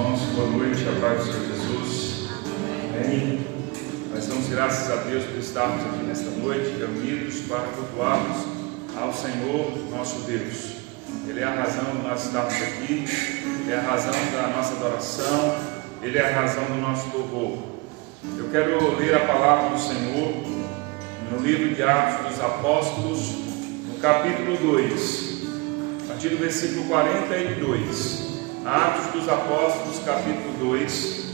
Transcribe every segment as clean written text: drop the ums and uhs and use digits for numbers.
irmãos, boa noite, a paz do Senhor Jesus. Amém. Nós damos graças a Deus por estarmos aqui nesta noite, reunidos para cultuarmos ao Senhor nosso Deus. Ele é a razão de nós estarmos aqui, Ele é a razão da nossa adoração, Ele é a razão do nosso louvor. Eu quero ler a palavra do Senhor no livro de Atos dos Apóstolos, no capítulo 2, a partir do versículo 42. Atos dos Apóstolos, capítulo 2.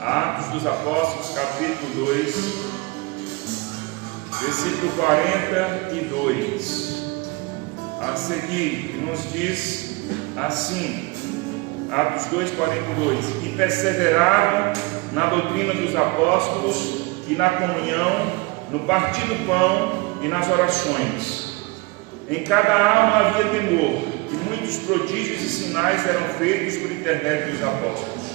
Atos dos Apóstolos, capítulo 2, versículo 42. A seguir, nos diz assim, Atos 2, 42: E perseveravam na doutrina dos apóstolos e na comunhão, no partir do pão e nas orações. Em cada alma havia temor, e muitos prodígios e sinais eram feitos por intermédio dos apóstolos.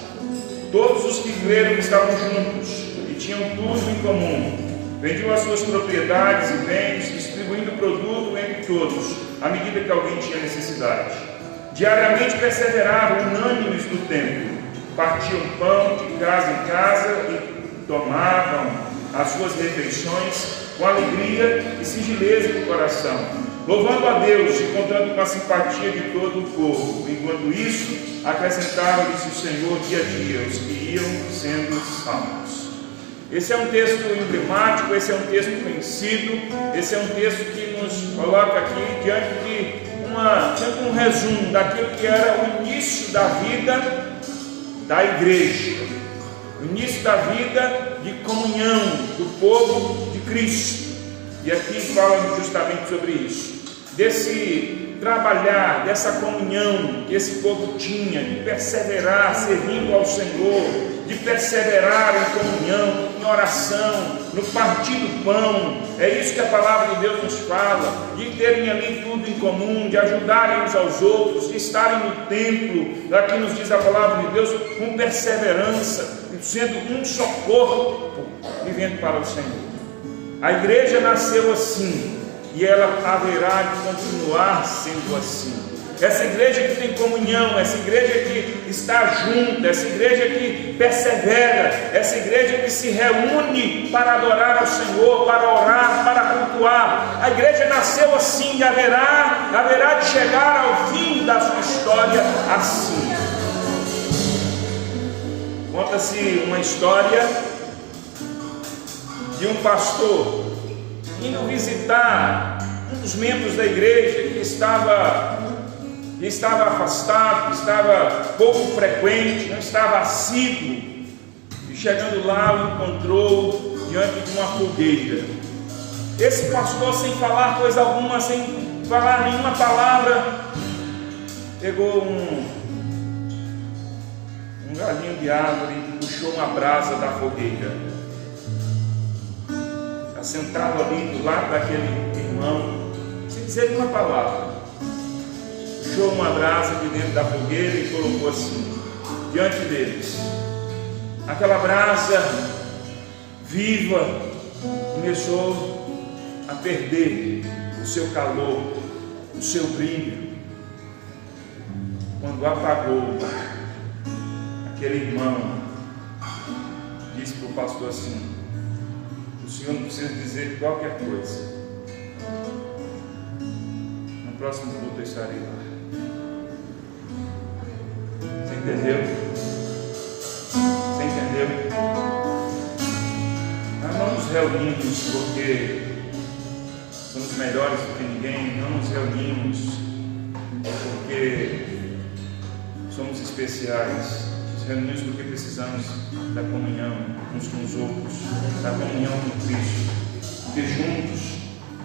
Todos os que creram estavam juntos e tinham tudo em comum. Vendiam as suas propriedades e bens, distribuindo o produto entre todos, à medida que alguém tinha necessidade. Diariamente perseveravam unânimes no templo, partiam pão de casa em casa e tomavam as suas refeições com alegria e singeleza de coração, louvando a Deus e contando com a simpatia de todo o povo. Enquanto isso, acrescentava-lhes o Senhor dia a dia os que iam sendo salvos. Esse é um texto emblemático, esse é um texto conhecido, esse é um texto que nos coloca aqui diante de um resumo daquilo que era o início da vida da igreja, o início da vida de comunhão do povo de Cristo. E aqui fala justamente sobre isso, desse trabalhar, dessa comunhão que esse povo tinha, de perseverar servindo ao Senhor, de perseverar em comunhão, em oração, no partir do pão. É isso que a palavra de Deus nos fala, de terem ali tudo em comum, de ajudarem uns aos outros, de estarem no templo, aqui nos diz a palavra de Deus, com perseverança, sendo um só corpo, vivendo para o Senhor. A igreja nasceu assim, e ela haverá de continuar sendo assim. Essa igreja que tem comunhão, essa igreja que está junta, essa igreja que persevera, essa igreja que se reúne para adorar ao Senhor, para orar, para cultuar. A igreja nasceu assim e haverá de chegar ao fim da sua história assim. Conta-se uma história de um pastor indo visitar um dos membros da igreja que estava afastado, que estava pouco frequente, não estava assíduo, e chegando lá o encontrou diante de uma fogueira. Esse pastor, sem falar coisa alguma, sem falar nenhuma palavra, pegou um galinho de árvore e puxou uma brasa da fogueira. Sentado ali do lado daquele irmão, sem dizer uma palavra, puxou uma brasa de dentro da fogueira e colocou assim, diante deles. Aquela brasa viva começou a perder o seu calor, o seu brilho. Quando apagou, aquele irmão disse para o pastor assim: o senhor não precisa dizer qualquer coisa. No próximo culto eu estarei lá. Você entendeu? Você entendeu? Nós não nos reunimos porque somos melhores do que ninguém. Não nos reunimos porque somos especiais. Nos reunimos porque precisamos da comunhão uns com os outros, da comunhão com Cristo, porque juntos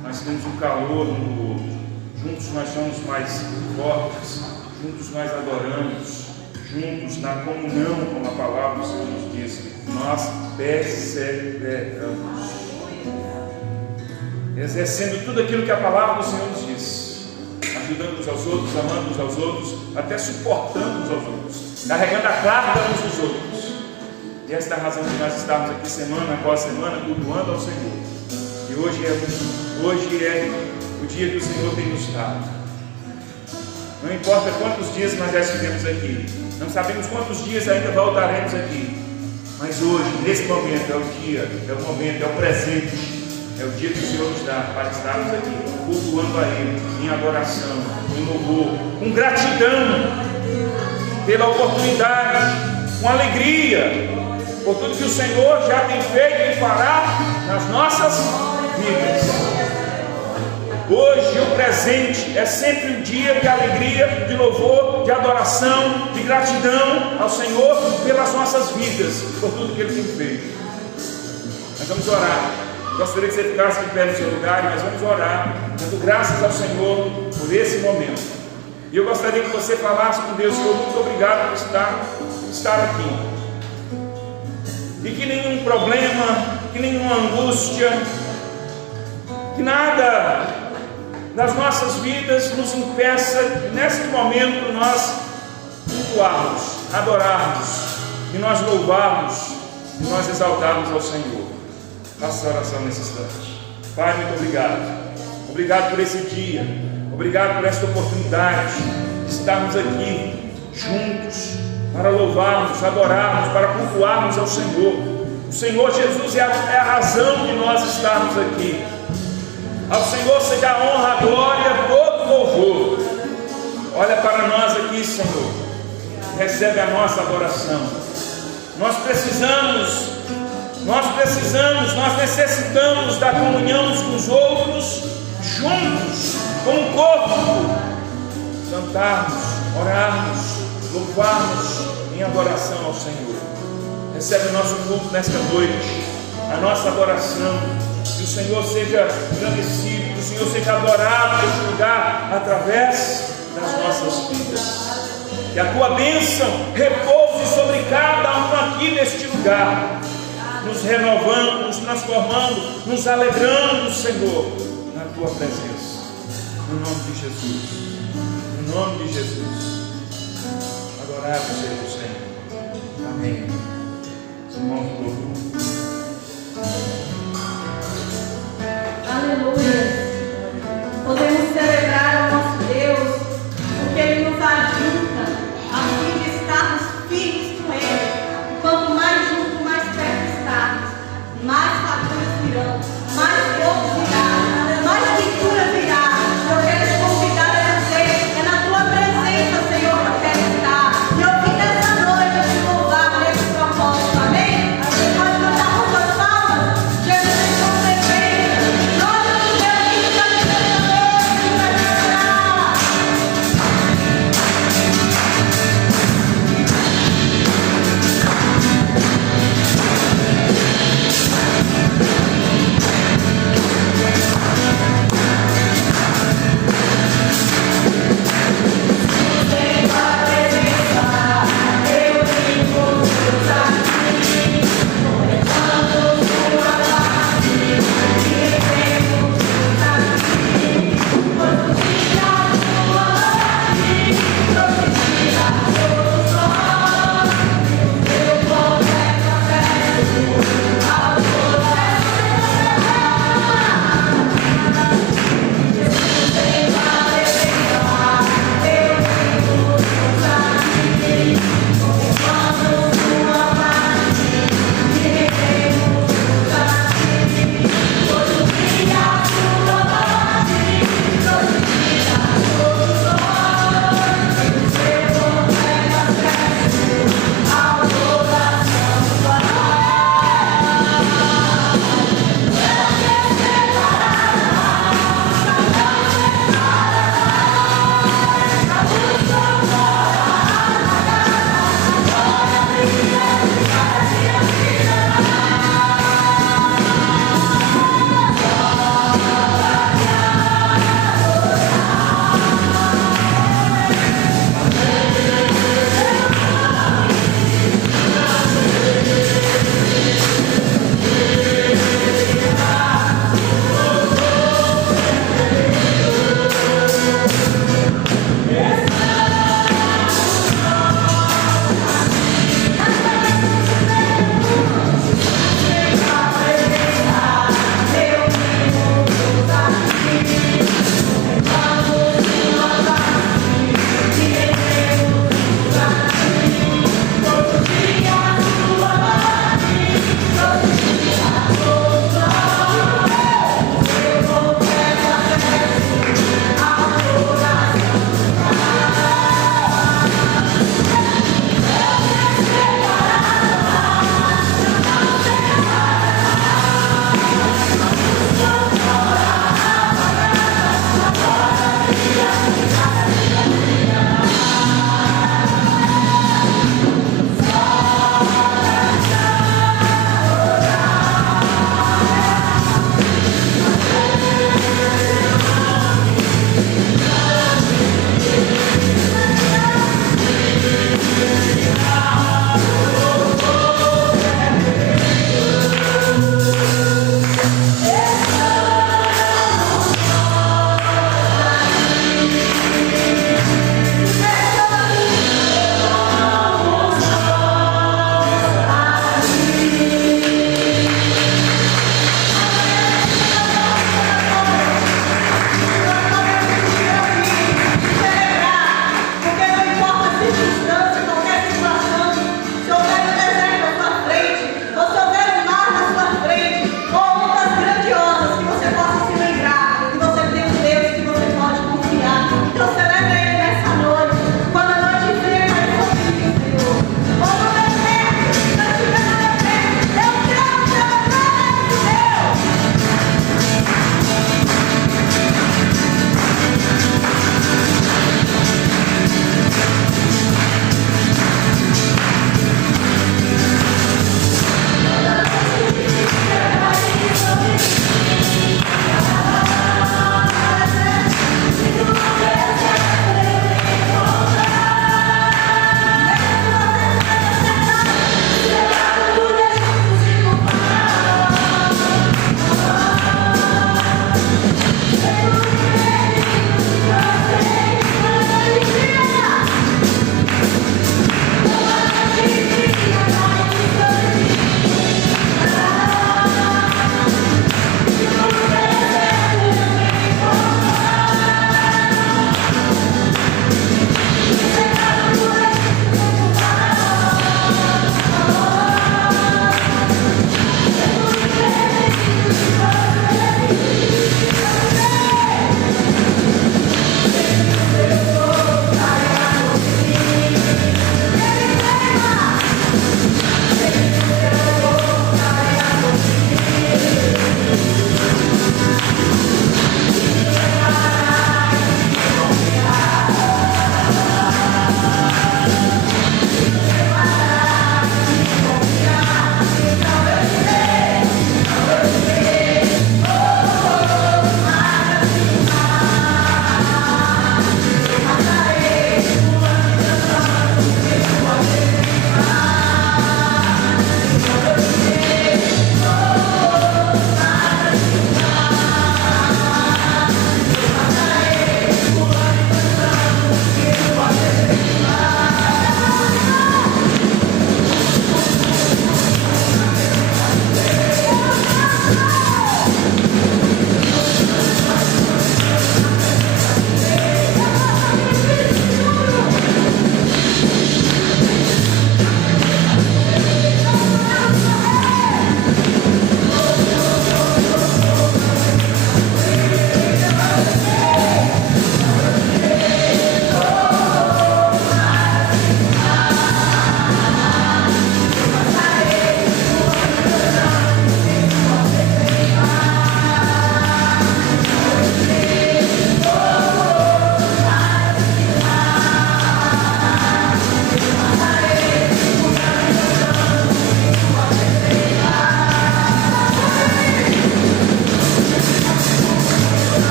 nós temos um calor um do outro, juntos nós somos mais fortes, juntos nós adoramos, juntos na comunhão, como a palavra do Senhor nos diz, nós perseveramos, exercendo tudo aquilo que a palavra do Senhor nos diz, ajudando uns aos outros, amando uns aos outros, até suportando uns aos outros, carregando a carga uns dos outros. E esta é a razão de nós estarmos aqui semana após semana cultuando ao Senhor. E hoje é o dia que o Senhor tem nos dado. Não importa quantos dias nós já estivemos aqui, não sabemos quantos dias ainda voltaremos aqui, mas hoje, nesse momento, é o dia, é o momento, é o presente, é o dia que o Senhor nos dá para estarmos aqui, cultuando a Ele, em adoração, em louvor, com gratidão pela oportunidade, com alegria, por tudo que o Senhor já tem feito e fará nas nossas vidas. Hoje o presente é sempre um dia de alegria, de louvor, de adoração, de gratidão ao Senhor pelas nossas vidas, por tudo que Ele tem feito. Nós vamos orar. Gostaria que você ficasse de pé no seu lugar, e nós vamos orar, dando graças ao Senhor por esse momento. E eu gostaria que você falasse com Deus: Senhor, muito obrigado por estar aqui. E que nenhum problema, que nenhuma angústia, que nada nas nossas vidas nos impeça, neste momento, nós cultuarmos, adorarmos, e nós louvarmos, e nós exaltarmos ao Senhor. Faça essa oração nesse instante. Pai, muito obrigado. Obrigado por esse dia. Obrigado por esta oportunidade de estarmos aqui juntos para louvarmos, adorarmos, para cultuarmos ao Senhor. O Senhor Jesus é a razão de nós estarmos aqui. Ao Senhor seja a honra, a glória, todo o louvor. Olha para nós aqui, Senhor. Recebe a nossa adoração. Nós necessitamos da comunhão uns com os outros, juntos, como corpo, cantarmos, orarmos, louvarmos em adoração ao Senhor. Recebe o nosso culto nesta noite, a nossa adoração. Que o Senhor seja engrandecido, que o Senhor seja adorado neste lugar, através das nossas vidas. Que a tua bênção repouse sobre cada um aqui neste lugar, nos renovando, nos transformando, nos alegrando, Senhor, na tua presença. No nome de Jesus. No nome de Jesus. Adorado seja o Senhor. Amém. Irmãos do louvor. Aleluia. Podemos celebrar ao nosso Deus, porque Ele nos ajunta a fim de estarmos firmes com Ele. Quanto mais juntos, mais perto estarmos, mais faturas virão, mais pouco virá, mais pintura virá. Eu quero te convidar a dizer: é na tua presença, Senhor, que eu quero estar. E eu vim nessa noite a te louvar nesse propósito, amém? Você pode cantar.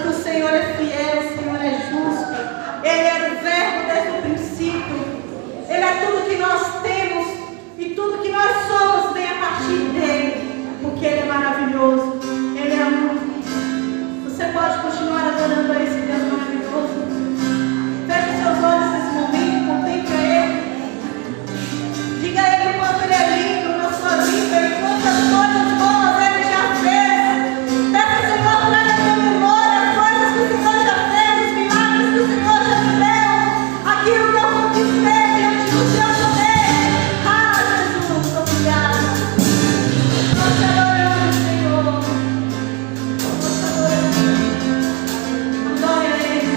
porque o Senhor é fiel, o Senhor é justo. Ele é o verbo desde o princípio. Ele é tudo que nós temos e tudo que nós somos vem a partir dele, porque ele é maravilhoso, ele é amor. Você pode continuar adorando a esse Deus maravilhoso. Feche seus olhos nesse momento, contemple a ele. Diga a ele o quanto ele é lindo na sua vida e quantas coisas boas ele já fez. Peça, Senhor, traga a tua memória as coisas que o Senhor já fez, os milagres que o Senhor já me deu, aquilo que eu conquistei diante do seu poder. Ah, Jesus, obrigado. Nós te adoramos, Senhor. Nós te adoramos. Adore a ele.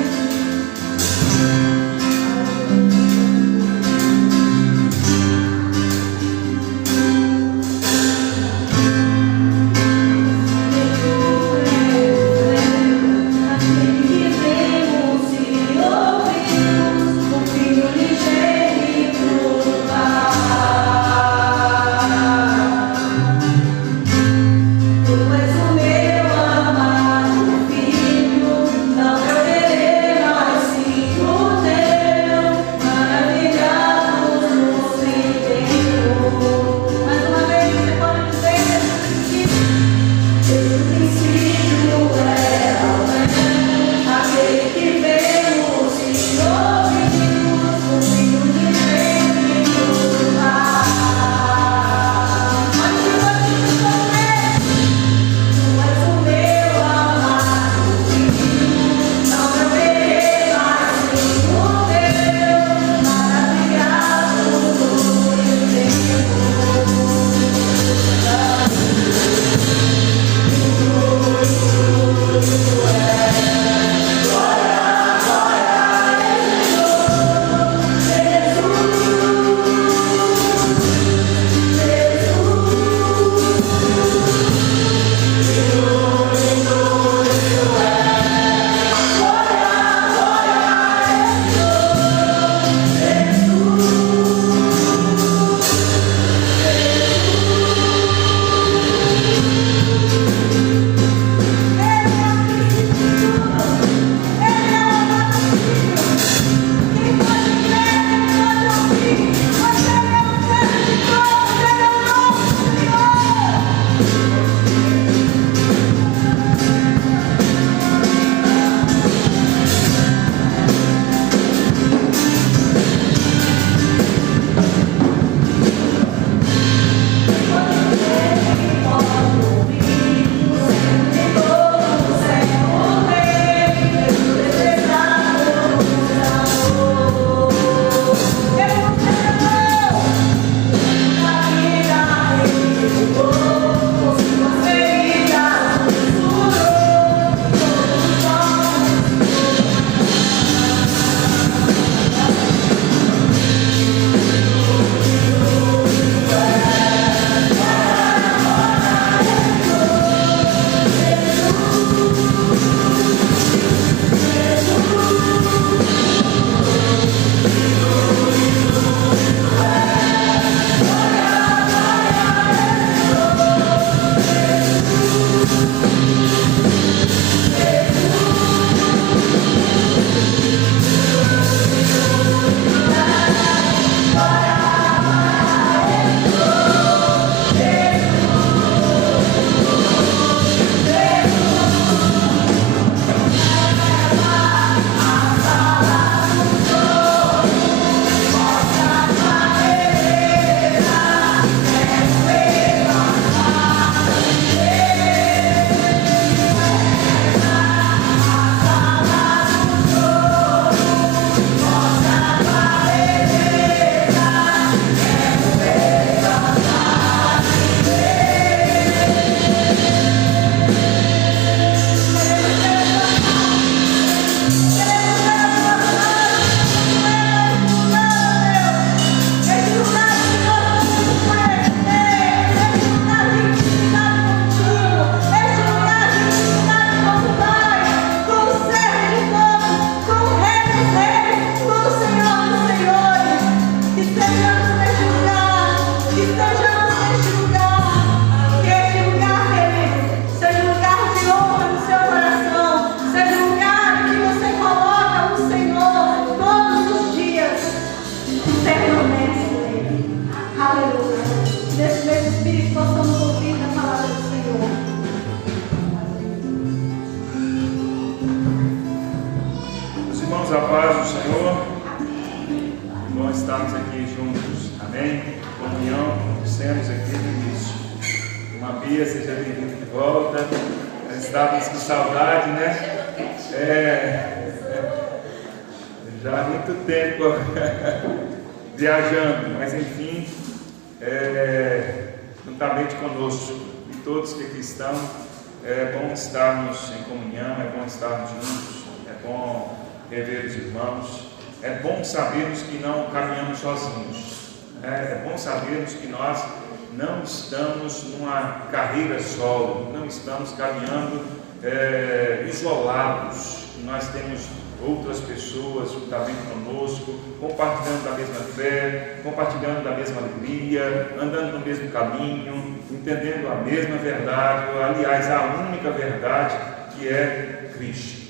Irmãos, a paz do Senhor. Bom estarmos aqui juntos. Amém? Comunhão, como dissemos aqui no início. Uma Bia, seja bem-vindo de volta. Estávamos com saudade, né? Já há muito tempo viajando, mas enfim, juntamente conosco e todos que aqui estão, é bom estarmos em comunhão, é bom estarmos juntos, é bom rever os irmãos, é bom sabermos que não caminhamos sozinhos, é bom sabermos que nós não estamos numa carreira solo, não estamos caminhando isolados, nós temos outras pessoas juntamente conosco, compartilhando da mesma fé, compartilhando da mesma alegria, andando no mesmo caminho, entendendo a mesma verdade, aliás, a única verdade que é Cristo.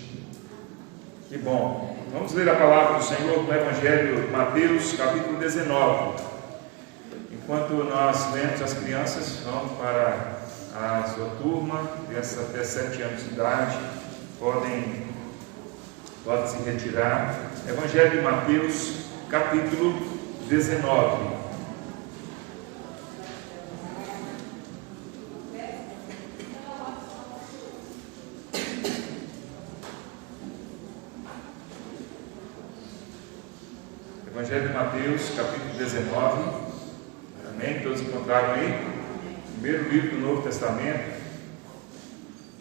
Que bom! Vamos ler a palavra do Senhor no Evangelho de Mateus, capítulo 19. Enquanto nós lemos, as crianças vão para a sua turma, crianças até 7 anos de idade, podem se retirar. Evangelho de Mateus, capítulo 19. Evangelho de Mateus, capítulo 19. Amém? Todos encontraram aí? Primeiro livro do Novo Testamento,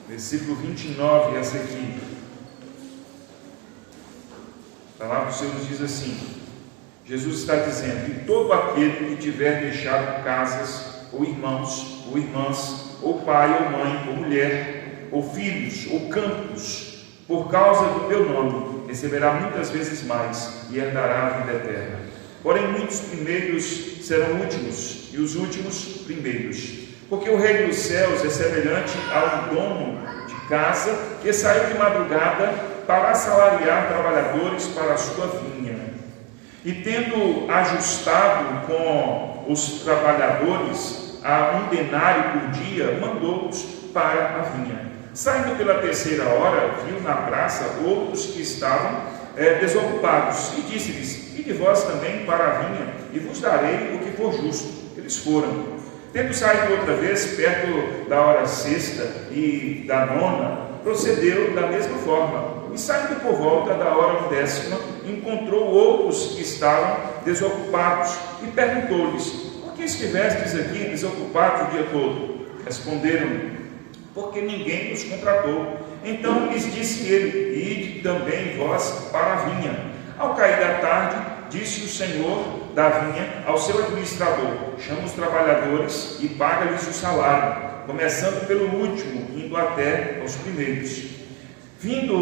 versículo 29 a seguir. A palavra do Senhor nos diz assim: Jesus está dizendo: e todo aquele que tiver deixado casas, ou irmãos, ou irmãs, ou pai, ou mãe, ou mulher, ou filhos, ou campos, por causa do meu nome, receberá muitas vezes mais e herdará a vida eterna. Porém, muitos primeiros serão últimos, e os últimos primeiros. Porque o reino dos céus é semelhante a um dono de casa que saiu de madrugada para assalariar trabalhadores para a sua vinha. E tendo ajustado com os trabalhadores a 1 denário por dia, mandou-os para a vinha. Saindo pela 3ª hora, viu na praça outros que estavam desocupados, e disse-lhes: ide vós também para a vinha, e vos darei o que for justo. Eles foram. Tendo saído outra vez, perto da hora 6ª e da 9ª, procedeu da mesma forma. E saindo por volta da hora 10ª, encontrou outros que estavam desocupados, e perguntou-lhes: por que estivestes aqui desocupados o dia todo? Responderam: porque ninguém nos contratou. Então lhes disse ele: ide também vós para a vinha. Ao cair da tarde, disse o Senhor da vinha ao seu administrador: chama os trabalhadores e paga-lhes o salário, começando pelo último, indo até aos primeiros. Vindo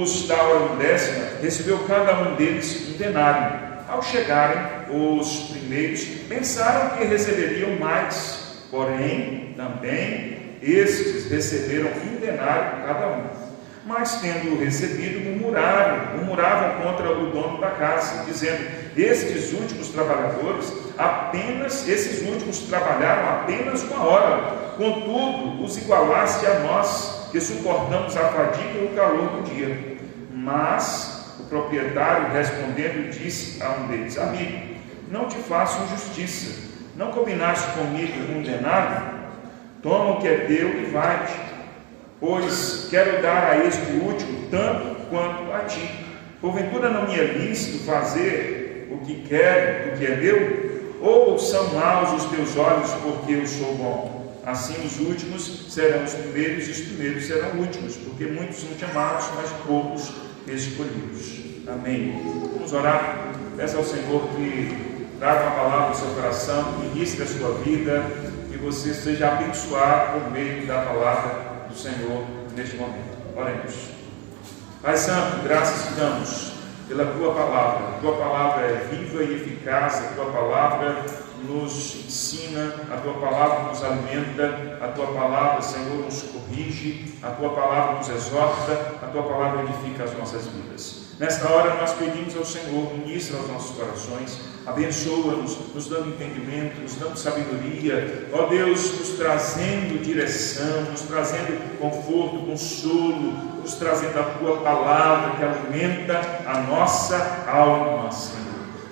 os da hora 10ª, recebeu cada um deles 1 denário. Ao chegarem os primeiros, pensaram que receberiam mais, porém também estes receberam 1 denário cada um. Mas, tendo recebido, murmuravam contra o dono da casa, dizendo: esses últimos trabalharam apenas 1 hora, contudo os igualaste a nós, que suportamos a fadiga e o calor do dia. Mas o proprietário, respondendo, disse a um deles: amigo, não te faço injustiça, não combinaste comigo 1 denário? Toma o que é teu e vai-te, pois quero dar a este último tanto quanto a ti. Porventura não me é lícito fazer o que quero, o que é meu? Ou são maus os teus olhos porque eu sou bom? Assim os últimos serão os primeiros e os primeiros serão últimos, porque muitos são chamados, mas poucos escolhidos. Amém. Vamos orar. Peça ao Senhor que traga uma palavra ao seu coração, que inicie a sua vida, que você seja abençoado por meio da palavra do Senhor neste momento. Oremos. Pai Santo, graças te damos pela tua palavra. Tua palavra é viva e eficaz, a tua palavra nos ensina, a Tua palavra nos alimenta, a Tua palavra, Senhor, nos corrige, a Tua palavra nos exorta, a Tua palavra edifica as nossas vidas. Nesta hora nós pedimos ao Senhor, ministra aos nossos corações, abençoa-nos, nos dando entendimento, nos dando sabedoria, ó Deus, nos trazendo direção, nos trazendo conforto, consolo, nos trazendo a Tua palavra que alimenta a nossa alma, Senhor.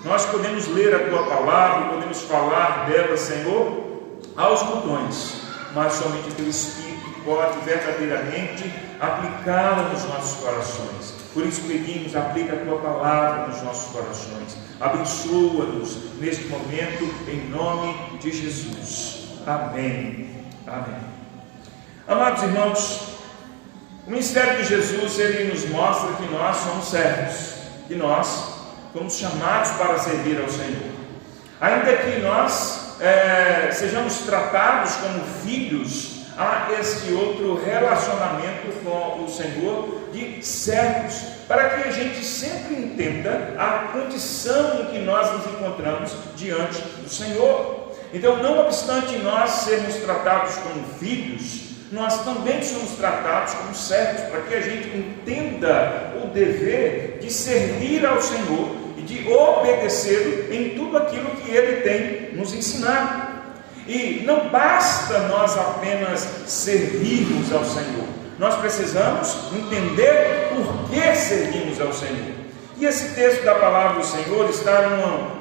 Nós podemos ler a Tua palavra, podemos falar dela, Senhor, aos botões, mas somente o Teu Espírito pode verdadeiramente aplicá-la nos nossos corações. Por isso pedimos, aplica a Tua palavra nos nossos corações. Abençoa-nos neste momento, em nome de Jesus. Amém. Amém. Amados irmãos, o ministério de Jesus, ele nos mostra que nós somos servos, que nós fomos chamados para servir ao Senhor. Ainda que nós sejamos tratados como filhos, há este outro relacionamento com o Senhor de servos, para que a gente sempre entenda a condição em que nós nos encontramos diante do Senhor. Então, não obstante nós sermos tratados como filhos, nós também somos tratados como servos, para que a gente entenda o dever de servir ao Senhor e de obedecê-lo em tudo aquilo que Ele tem nos ensinado. E não basta nós apenas servirmos ao Senhor, nós precisamos entender por que servimos ao Senhor. E esse texto da palavra do Senhor está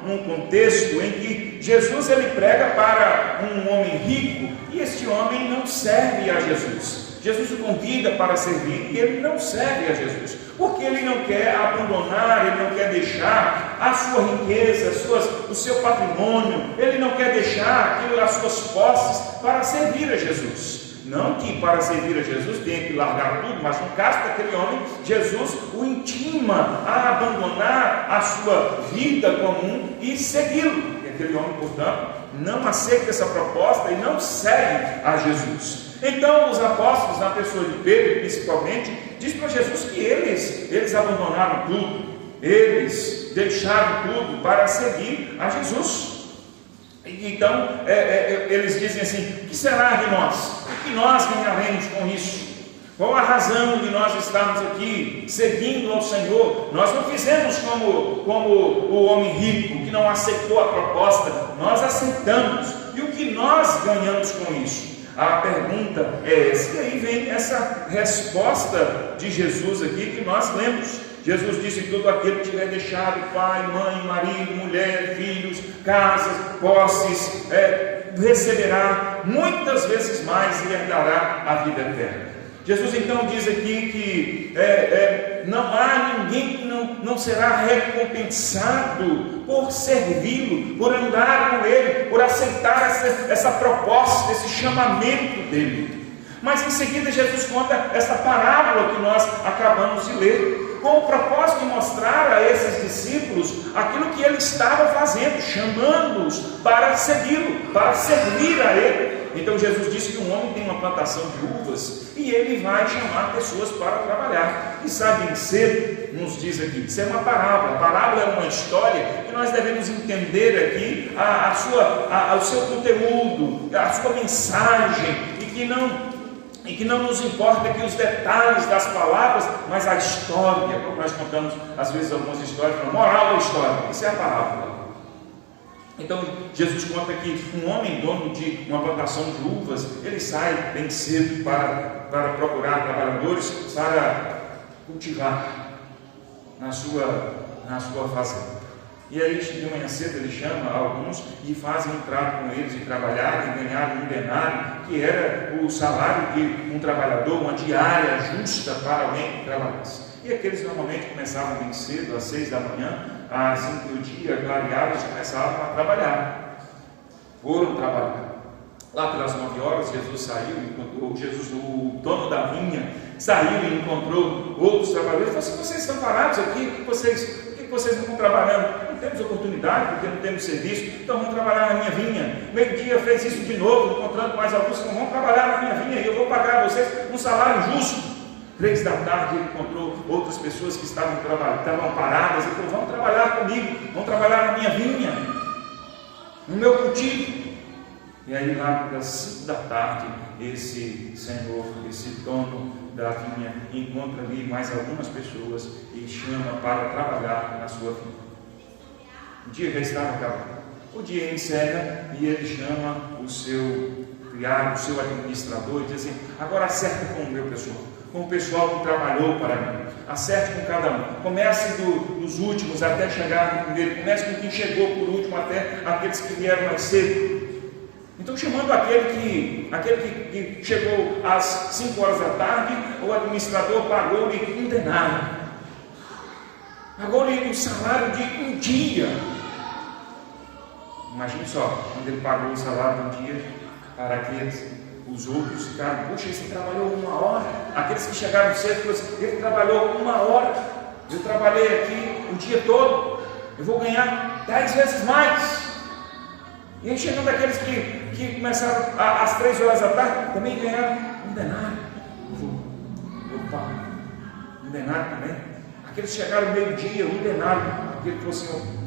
num contexto em que Jesus ele prega para um homem rico, e este homem não serve a Jesus. Jesus o convida para servir e ele não serve a Jesus, porque ele não quer abandonar, ele não quer deixar a sua riqueza, o seu patrimônio, ele não quer deixar as suas posses para servir a Jesus. Não que para servir a Jesus tenha que largar tudo, mas no caso daquele homem, Jesus o intima a abandonar a sua vida comum e segui-lo. E aquele homem, portanto, não aceita essa proposta e não segue a Jesus. Então os apóstolos, na pessoa de Pedro principalmente, diz para Jesus que eles abandonaram tudo, eles deixaram tudo para seguir a Jesus. Então eles dizem assim: o que será de nós? O que nós ganharemos com isso? Qual a razão de nós estarmos aqui seguindo ao Senhor? Nós não fizemos como o homem rico que não aceitou a proposta, nós aceitamos. E o que nós ganhamos com isso? A pergunta é essa, e aí vem essa resposta de Jesus aqui que nós lemos. Jesus disse: todo aquele que tiver deixado pai, mãe, marido, mulher, filhos, casas, posses, receberá muitas vezes mais e herdará a vida eterna. Jesus então diz aqui que não há ninguém que não será recompensado por servi-lo, por andar com ele, por aceitar essa proposta, esse chamamento dele. Mas em seguida Jesus conta essa parábola que nós acabamos de ler, com o propósito de mostrar a esses discípulos aquilo que ele estava fazendo, chamando-os para segui-lo, para servir a ele. Então Jesus disse que um homem tem uma plantação de uvas e ele vai chamar pessoas para trabalhar. E sabem cedo, nos diz aqui, isso é uma parábola. A parábola é uma história que nós devemos entender aqui o seu conteúdo, a sua mensagem, e que não nos importa aqui os detalhes das palavras, mas a história, como nós contamos às vezes algumas histórias, a moral da história, isso é a parábola. Então Jesus conta que um homem dono de uma plantação de uvas, ele sai bem cedo para procurar trabalhadores para cultivar na sua fazenda. E aí de manhã cedo ele chama alguns e fazem um trato com eles de trabalhar e ganhar um denário, que era o salário de um trabalhador, uma diária justa para alguém que trabalhasse. E aqueles normalmente começavam bem cedo, às 6 da manhã, assim que o dia clareava, eles começavam a trabalhar. Foram trabalhar. Lá pelas 9 horas, Jesus saiu, o dono da vinha, saiu e encontrou outros trabalhadores. Ele falou assim: vocês estão parados aqui? Por que vocês não estão trabalhando? Não temos oportunidade, porque não temos serviço, então vamos trabalhar na minha vinha. Meio-dia fez isso de novo, encontrando mais alguns, então vamos trabalhar na minha vinha e eu vou pagar a vocês um salário justo. 3 da tarde ele encontrou outras pessoas que estavam paradas e falou: vamos trabalhar comigo, vamos trabalhar na minha vinha. no meu cultivo. E aí lá das 5 da tarde, esse senhor, esse dono da vinha, encontra ali mais algumas pessoas e chama para trabalhar na sua vinha. O dia já estava acabando. O dia encerra e ele chama o seu criado, o seu administrador, e diz assim: agora acerte com o meu pessoal, com o pessoal que trabalhou para mim. Acerte com cada um. Comece dos últimos até chegar no primeiro. Comece com quem chegou por último até aqueles que vieram mais cedo. Então, chamando aquele que chegou às 5 horas da tarde, o administrador pagou-lhe um denário. Pagou-lhe o salário de um dia. Imagine só, quando ele pagou o salário de um dia para aqueles, os outros ficaram: puxa, esse trabalhou 1 hora. Aqueles que chegaram cedo falaram assim: ele trabalhou 1 hora. Eu trabalhei aqui o dia todo. Eu vou ganhar 10 vezes mais. E aí chegando aqueles que começaram às 3 horas da tarde, também ganharam um denário. Opa, um denário também. Aqueles que chegaram meio-dia, um denário. Aquele falou assim: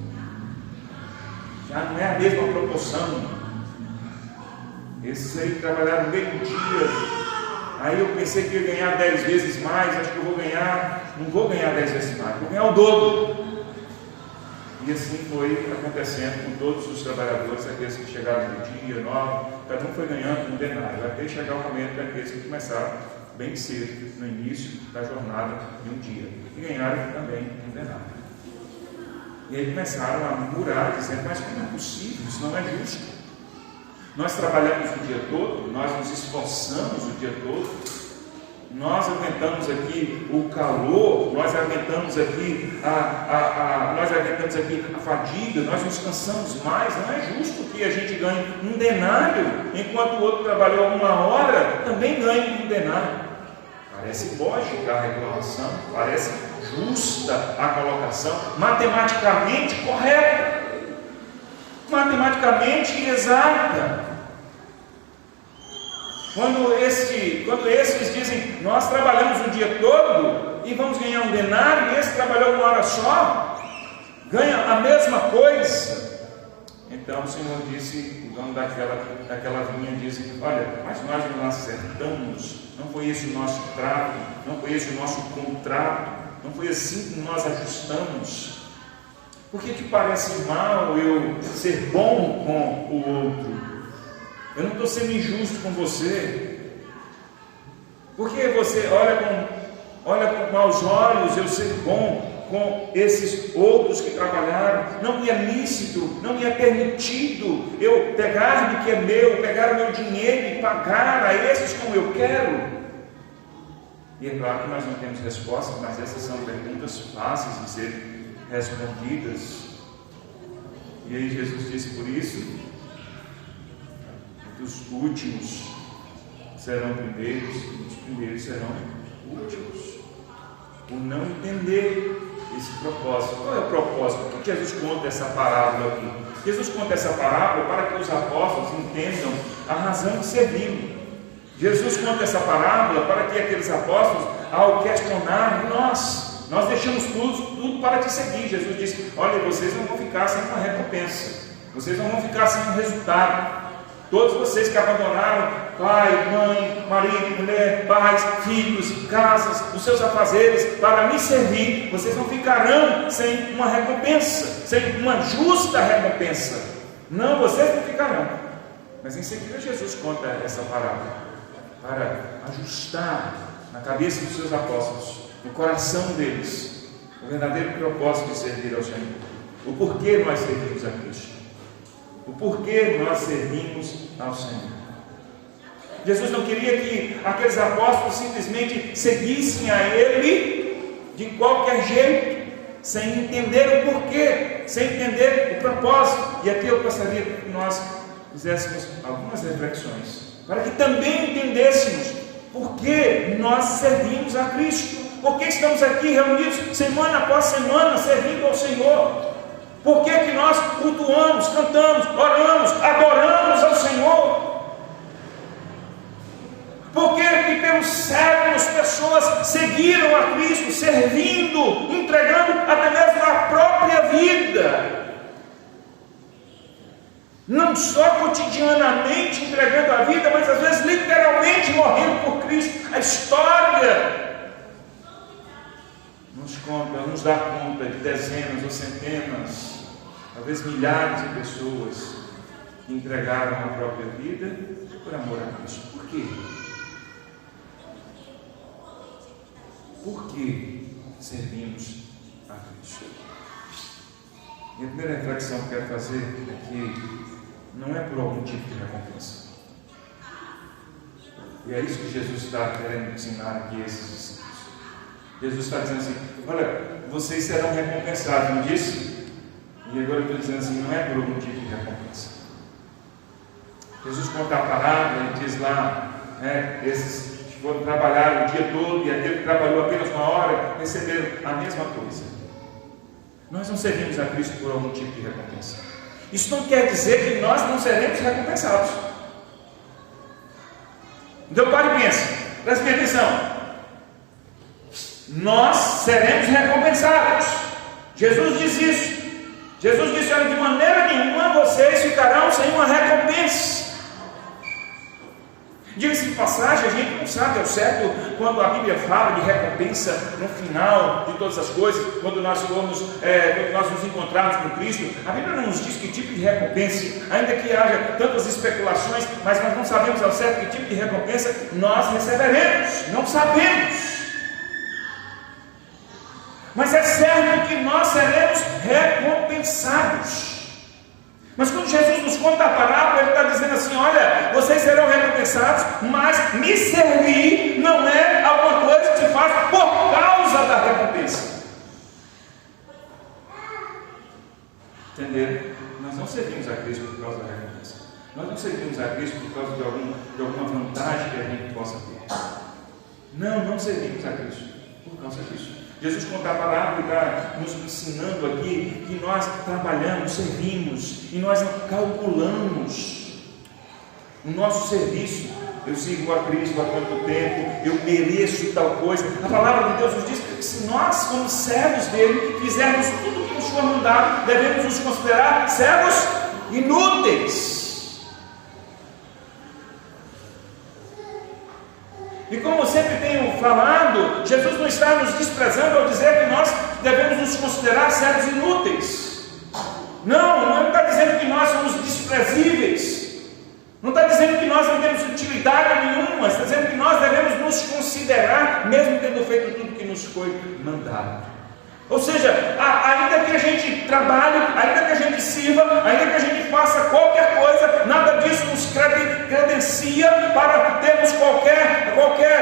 já não é a mesma proporção. Esses aí que trabalharam meio-dia, aí eu pensei que ia ganhar 10 vezes mais, acho que eu vou ganhar, não vou ganhar 10 vezes mais, vou ganhar o dobro. E assim foi acontecendo com todos os trabalhadores, aqueles que chegaram no dia 9, cada um foi ganhando um denário, até chegar o momento daqueles que começaram bem cedo, no início da jornada de um dia, e ganharam também um denário. E aí começaram a murmurar, dizendo: mas como é possível? Isso não é justo. Nós trabalhamos o dia todo, nós nos esforçamos o dia todo, nós aguentamos aqui o calor, nós aguentamos aqui a fadiga, nós nos cansamos mais. Não é justo que a gente ganhe um denário, enquanto o outro trabalhou 1 hora, também ganhe um denário. Parece lógica a reclamação, parece justa a colocação, matematicamente correta, matematicamente exata. Quando esses dizem: nós trabalhamos o dia todo e vamos ganhar um denário, e esse trabalhou 1 hora só, ganha a mesma coisa. Então o Senhor disse, o dono daquela vinha disse: olha, mas nós não acertamos, não foi esse o nosso trato, não foi esse o nosso contrato, não foi assim que nós ajustamos. Por que te parece mal eu ser bom com o outro? Eu não estou sendo injusto com você. Porque você olha com maus olhos eu ser bom com esses outros que trabalharam? Não me é lícito, não me é permitido eu pegar do que é meu, pegar o meu dinheiro e pagar a esses como eu quero. E é claro que nós não temos resposta, mas essas são perguntas fáceis de serem respondidas. E aí Jesus disse: por isso, os últimos serão primeiros e os primeiros serão últimos. Por não entender esse propósito. Qual é o propósito? Por que Jesus conta essa parábola aqui? Jesus conta essa parábola para que os apóstolos entendam a razão de servi-lo. Jesus conta essa parábola para que aqueles apóstolos, ao questionar nós deixamos tudo para te seguir. Jesus disse: olha, vocês não vão ficar sem uma recompensa, vocês não vão ficar sem um resultado. Todos vocês que abandonaram pai, mãe, marido, mulher, pais, filhos, casas, os seus afazeres para me servir, vocês não ficarão sem uma recompensa, sem uma justa recompensa. Não, vocês não ficarão. Mas em seguida Jesus conta essa parábola para ajustar na cabeça dos seus apóstolos, no coração deles, o verdadeiro propósito de servir ao Senhor. O porquê nós servimos a Cristo. O porquê nós servimos ao Senhor. Jesus não queria que aqueles apóstolos simplesmente seguissem a Ele de qualquer jeito, sem entender o porquê, sem entender o propósito. E aqui eu gostaria que nós fizéssemos algumas reflexões, para que também entendêssemos por que nós servimos a Cristo, por que estamos aqui reunidos semana após semana servindo ao Senhor. Por que nós cultuamos, cantamos, oramos, adoramos ao Senhor? Por que pelos séculos pessoas seguiram a Cristo, servindo, entregando até mesmo a própria vida? Não só cotidianamente entregando a vida, mas às vezes literalmente morrendo por Cristo. A história nos dá conta de dezenas ou centenas, talvez milhares de pessoas que entregaram a própria vida por amor a Cristo. Por quê? Por que servimos a Cristo? E a primeira reflexão que eu quero fazer é que não é por algum tipo de recompensa. E é isso que Jesus está querendo ensinar aqui a esses discípulos. Jesus está dizendo assim: olha, vocês serão recompensados, não disse? E agora eu estou dizendo assim: não é por algum tipo de recompensa. Jesus conta a parábola e diz lá, esses que foram trabalhar o dia todo e aquele que trabalhou apenas uma hora receberam a mesma coisa. Nós não servimos a Cristo por algum tipo de recompensa. Isso não quer dizer que nós não seremos recompensados. Então pare e pense, preste atenção. Nós seremos recompensados. Jesus diz isso. Jesus disse: olha, de maneira nenhuma vocês ficarão sem uma recompensa. Diga-se de passagem, a gente não sabe ao certo quando a Bíblia fala de recompensa no final de todas as coisas, quando nós nos encontrarmos com Cristo. A Bíblia não nos diz que tipo de recompensa, ainda que haja tantas especulações, mas nós não sabemos ao certo que tipo de recompensa nós receberemos. Não sabemos. Mas é certo que nós seremos recompensados. Mas quando Jesus nos conta a parábola, Ele está dizendo assim: olha, vocês serão recompensados, mas me servir não é alguma coisa que se faz por causa da recompensa. Entenderam? Nós não servimos a Cristo por causa da recompensa. Nós não servimos a Cristo por causa de alguma vantagem que a gente possa ter. Não servimos a Cristo por causa disso. Jesus conta a parábola e está nos ensinando aqui que nós trabalhamos, servimos e nós não calculamos o nosso serviço. Eu sigo a Cristo há quanto tempo, eu mereço tal coisa. A palavra de Deus nos diz que se nós, como servos dele, fizermos tudo o que nos for mandado, devemos nos considerar servos inúteis. E como eu sempre tenho falado, Jesus não está nos desprezando ao dizer que nós devemos nos considerar servos inúteis. Não está dizendo que nós somos desprezíveis. Não está dizendo que nós não temos utilidade nenhuma. Está dizendo que nós devemos nos considerar, mesmo tendo feito tudo que nos foi mandado. Ou seja, ainda que a gente trabalhe, ainda que a gente sirva, ainda que a gente faça qualquer coisa, nada disso nos credencia para termos qualquer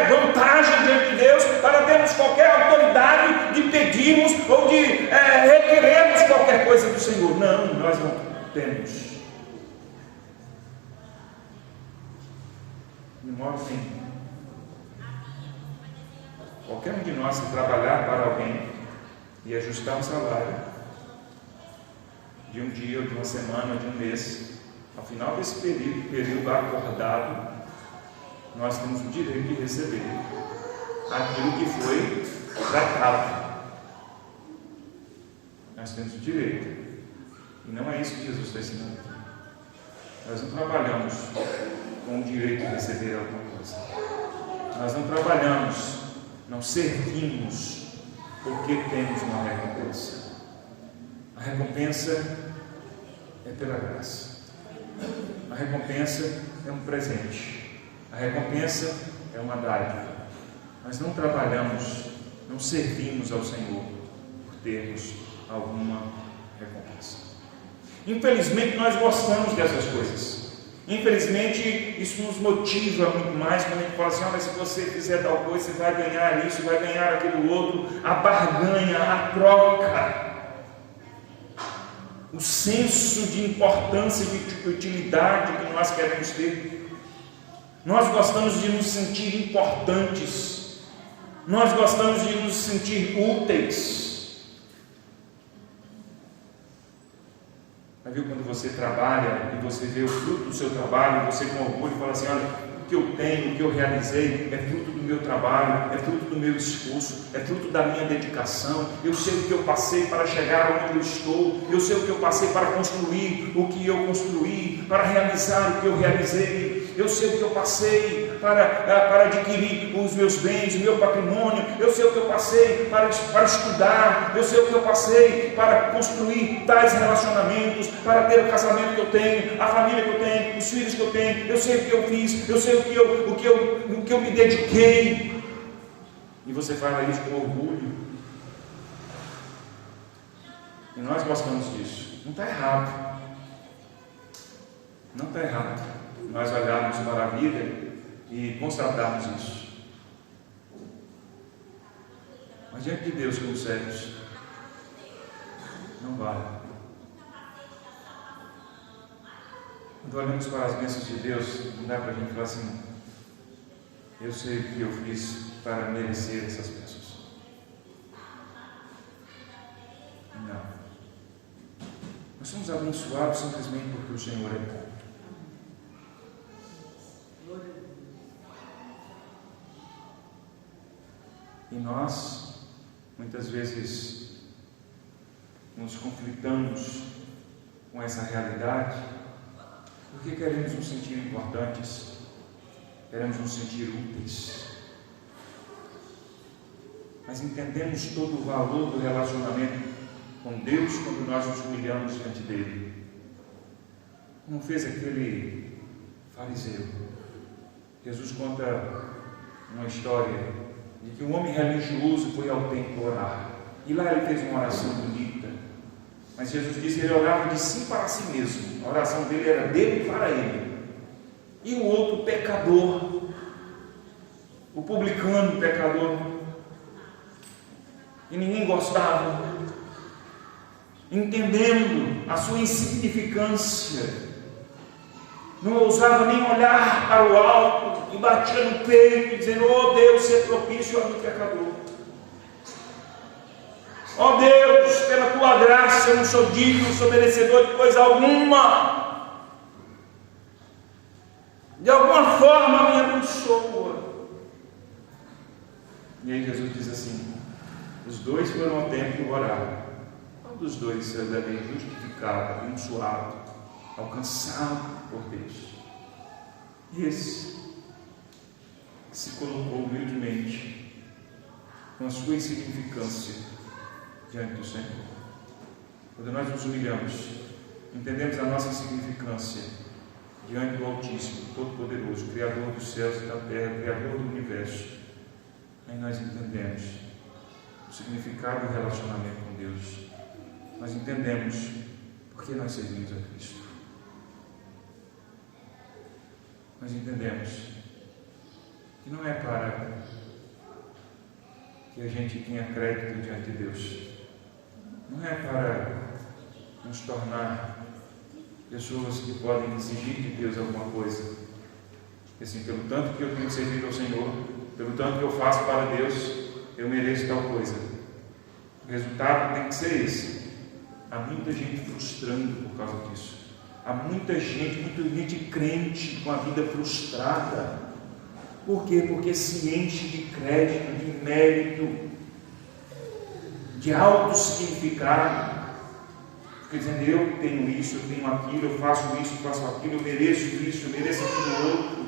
vantagem diante de Deus, para termos qualquer autoridade de pedirmos ou de requerermos qualquer coisa do Senhor. Não, nós não temos. De modo nenhum. Qualquer um de nós que trabalhar para alguém e ajustar um salário de um dia, ou de uma semana, ou de um mês, ao final desse período acordado, nós temos o direito de receber aquilo que foi tratado. Nós temos o direito. E não é isso que Jesus está ensinando aqui. Nós não trabalhamos com o direito de receber alguma coisa. Nós não trabalhamos, não servimos porque temos uma recompensa. A recompensa é pela graça. A recompensa é um presente. A recompensa é uma dádiva. Nós não trabalhamos, não servimos ao Senhor por termos alguma recompensa. Infelizmente nós gostamos dessas coisas. Infelizmente isso nos motiva muito mais quando a gente fala assim: olha, se você fizer tal coisa, você vai ganhar isso, vai ganhar aquilo outro. A barganha, a troca, o senso de importância e de utilidade que nós queremos ter. Nós gostamos de nos sentir importantes, nós gostamos de nos sentir úteis. Viu, quando você trabalha e você vê o fruto do seu trabalho, você com orgulho fala assim: olha, o que eu tenho, o que eu realizei, é fruto do meu trabalho, é fruto do meu esforço, é fruto da minha dedicação. Eu sei o que eu passei para chegar onde eu estou, eu sei o que eu passei para construir o que eu construí, para realizar o que eu realizei. Eu sei o que eu passei para adquirir os meus bens, o meu patrimônio. Eu sei o que eu passei para estudar. Eu sei o que eu passei para construir tais relacionamentos, para ter o casamento que eu tenho, a família que eu tenho, os filhos que eu tenho. Eu sei o que eu fiz, eu sei o que eu me dediquei. E você fala isso com orgulho. E nós gostamos disso. Não está errado. Não está errado nós olharmos para a vida e constatarmos isso. Mas diante de Deus, como servos, não vale. Quando olhamos para as bênçãos de Deus, não dá para a gente falar assim: eu sei o que eu fiz para merecer essas bênçãos. Não. Nós somos abençoados simplesmente porque o Senhor é bom. E nós, muitas vezes, nos conflitamos com essa realidade, porque queremos nos sentir importantes, queremos nos sentir úteis. Mas entendemos todo o valor do relacionamento com Deus quando nós nos humilhamos diante dele. Como fez aquele fariseu. Jesus conta uma história de que um homem religioso foi ao templo orar. E lá ele fez uma oração bonita. Mas Jesus disse que ele orava de si para si mesmo. A oração dele era dele para ele. E o outro pecador, o publicano pecador, e ninguém gostava, entendendo a sua insignificância, não ousava nem olhar para o alto, e batia no peito, dizendo: oh Deus, ser propício a mim pecador. Ó Deus, pela tua graça eu não sou digno, não sou merecedor de coisa alguma. De alguma forma me abençoa. E aí Jesus diz assim: os dois foram ao templo orar. Qual dos dois será bem justificado, abençoado, alcançado por Deus? Esse se colocou humildemente com a sua insignificância diante do Senhor. Quando nós nos humilhamos, entendemos a nossa insignificância diante do Altíssimo, Todo-Poderoso, Criador dos céus e da terra, Criador do universo, aí nós entendemos o significado do relacionamento com Deus. Nós entendemos por que nós servimos a Cristo. Nós entendemos que não é para que a gente tenha crédito diante de Deus, não é para nos tornar pessoas que podem exigir de Deus alguma coisa, e assim, pelo tanto que eu tenho servido ao Senhor, pelo tanto que eu faço para Deus, eu mereço tal coisa. O resultado tem que ser esse. Há muita gente frustrando por causa disso. Há muita gente crente com a vida frustrada. Por quê? Porque se enche de crédito, de mérito, de alto significado. Fica dizendo: eu tenho isso, eu tenho aquilo, eu faço isso, eu faço aquilo, eu mereço isso, eu mereço aquilo outro.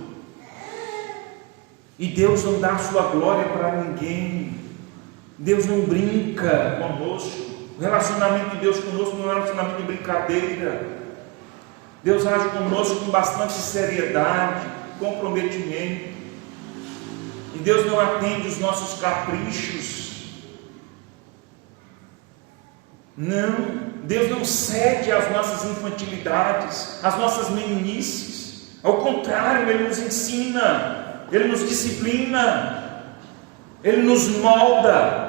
E Deus não dá a sua glória para ninguém. Deus não brinca conosco. O relacionamento de Deus conosco não é um relacionamento de brincadeira. Deus age conosco com bastante seriedade, comprometimento. E Deus não atende os nossos caprichos. Não, Deus não cede às nossas infantilidades, às nossas meninices. Ao contrário, Ele nos ensina, Ele nos disciplina, Ele nos molda.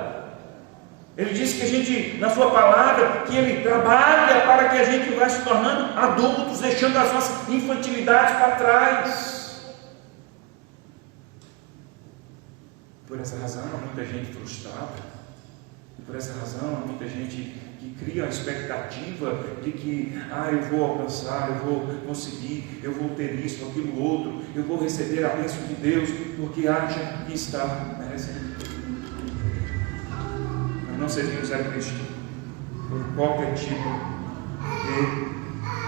Ele diz que a gente, na sua palavra, que Ele trabalha para que a gente vá se tornando adultos, deixando as nossas infantilidades para trás. Por essa razão há muita gente frustrada, e por essa razão há muita gente que criam a expectativa de que, eu vou alcançar, eu vou conseguir, eu vou ter isso, aquilo outro, eu vou receber a bênção de Deus, porque acha que está merecendo. Nós não servimos a Cristo por qualquer tipo de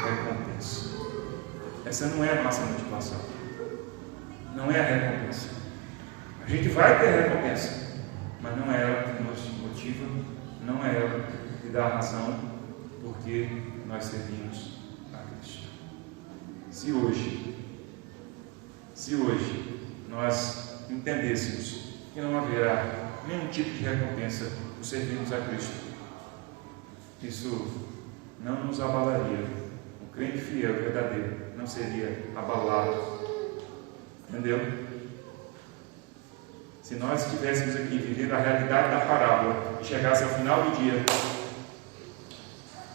recompensa. Essa não é a nossa motivação. Não é a recompensa. A gente vai ter recompensa, mas não é ela que nos motiva, não é ela que dá a razão porque nós servimos a Cristo. Se hoje nós entendêssemos que não haverá nenhum tipo de recompensa por servirmos a Cristo, isso não nos abalaria. O crente fiel, verdadeiro, não seria abalado. Entendeu? Se nós estivéssemos aqui vivendo a realidade da parábola e chegasse ao final do dia,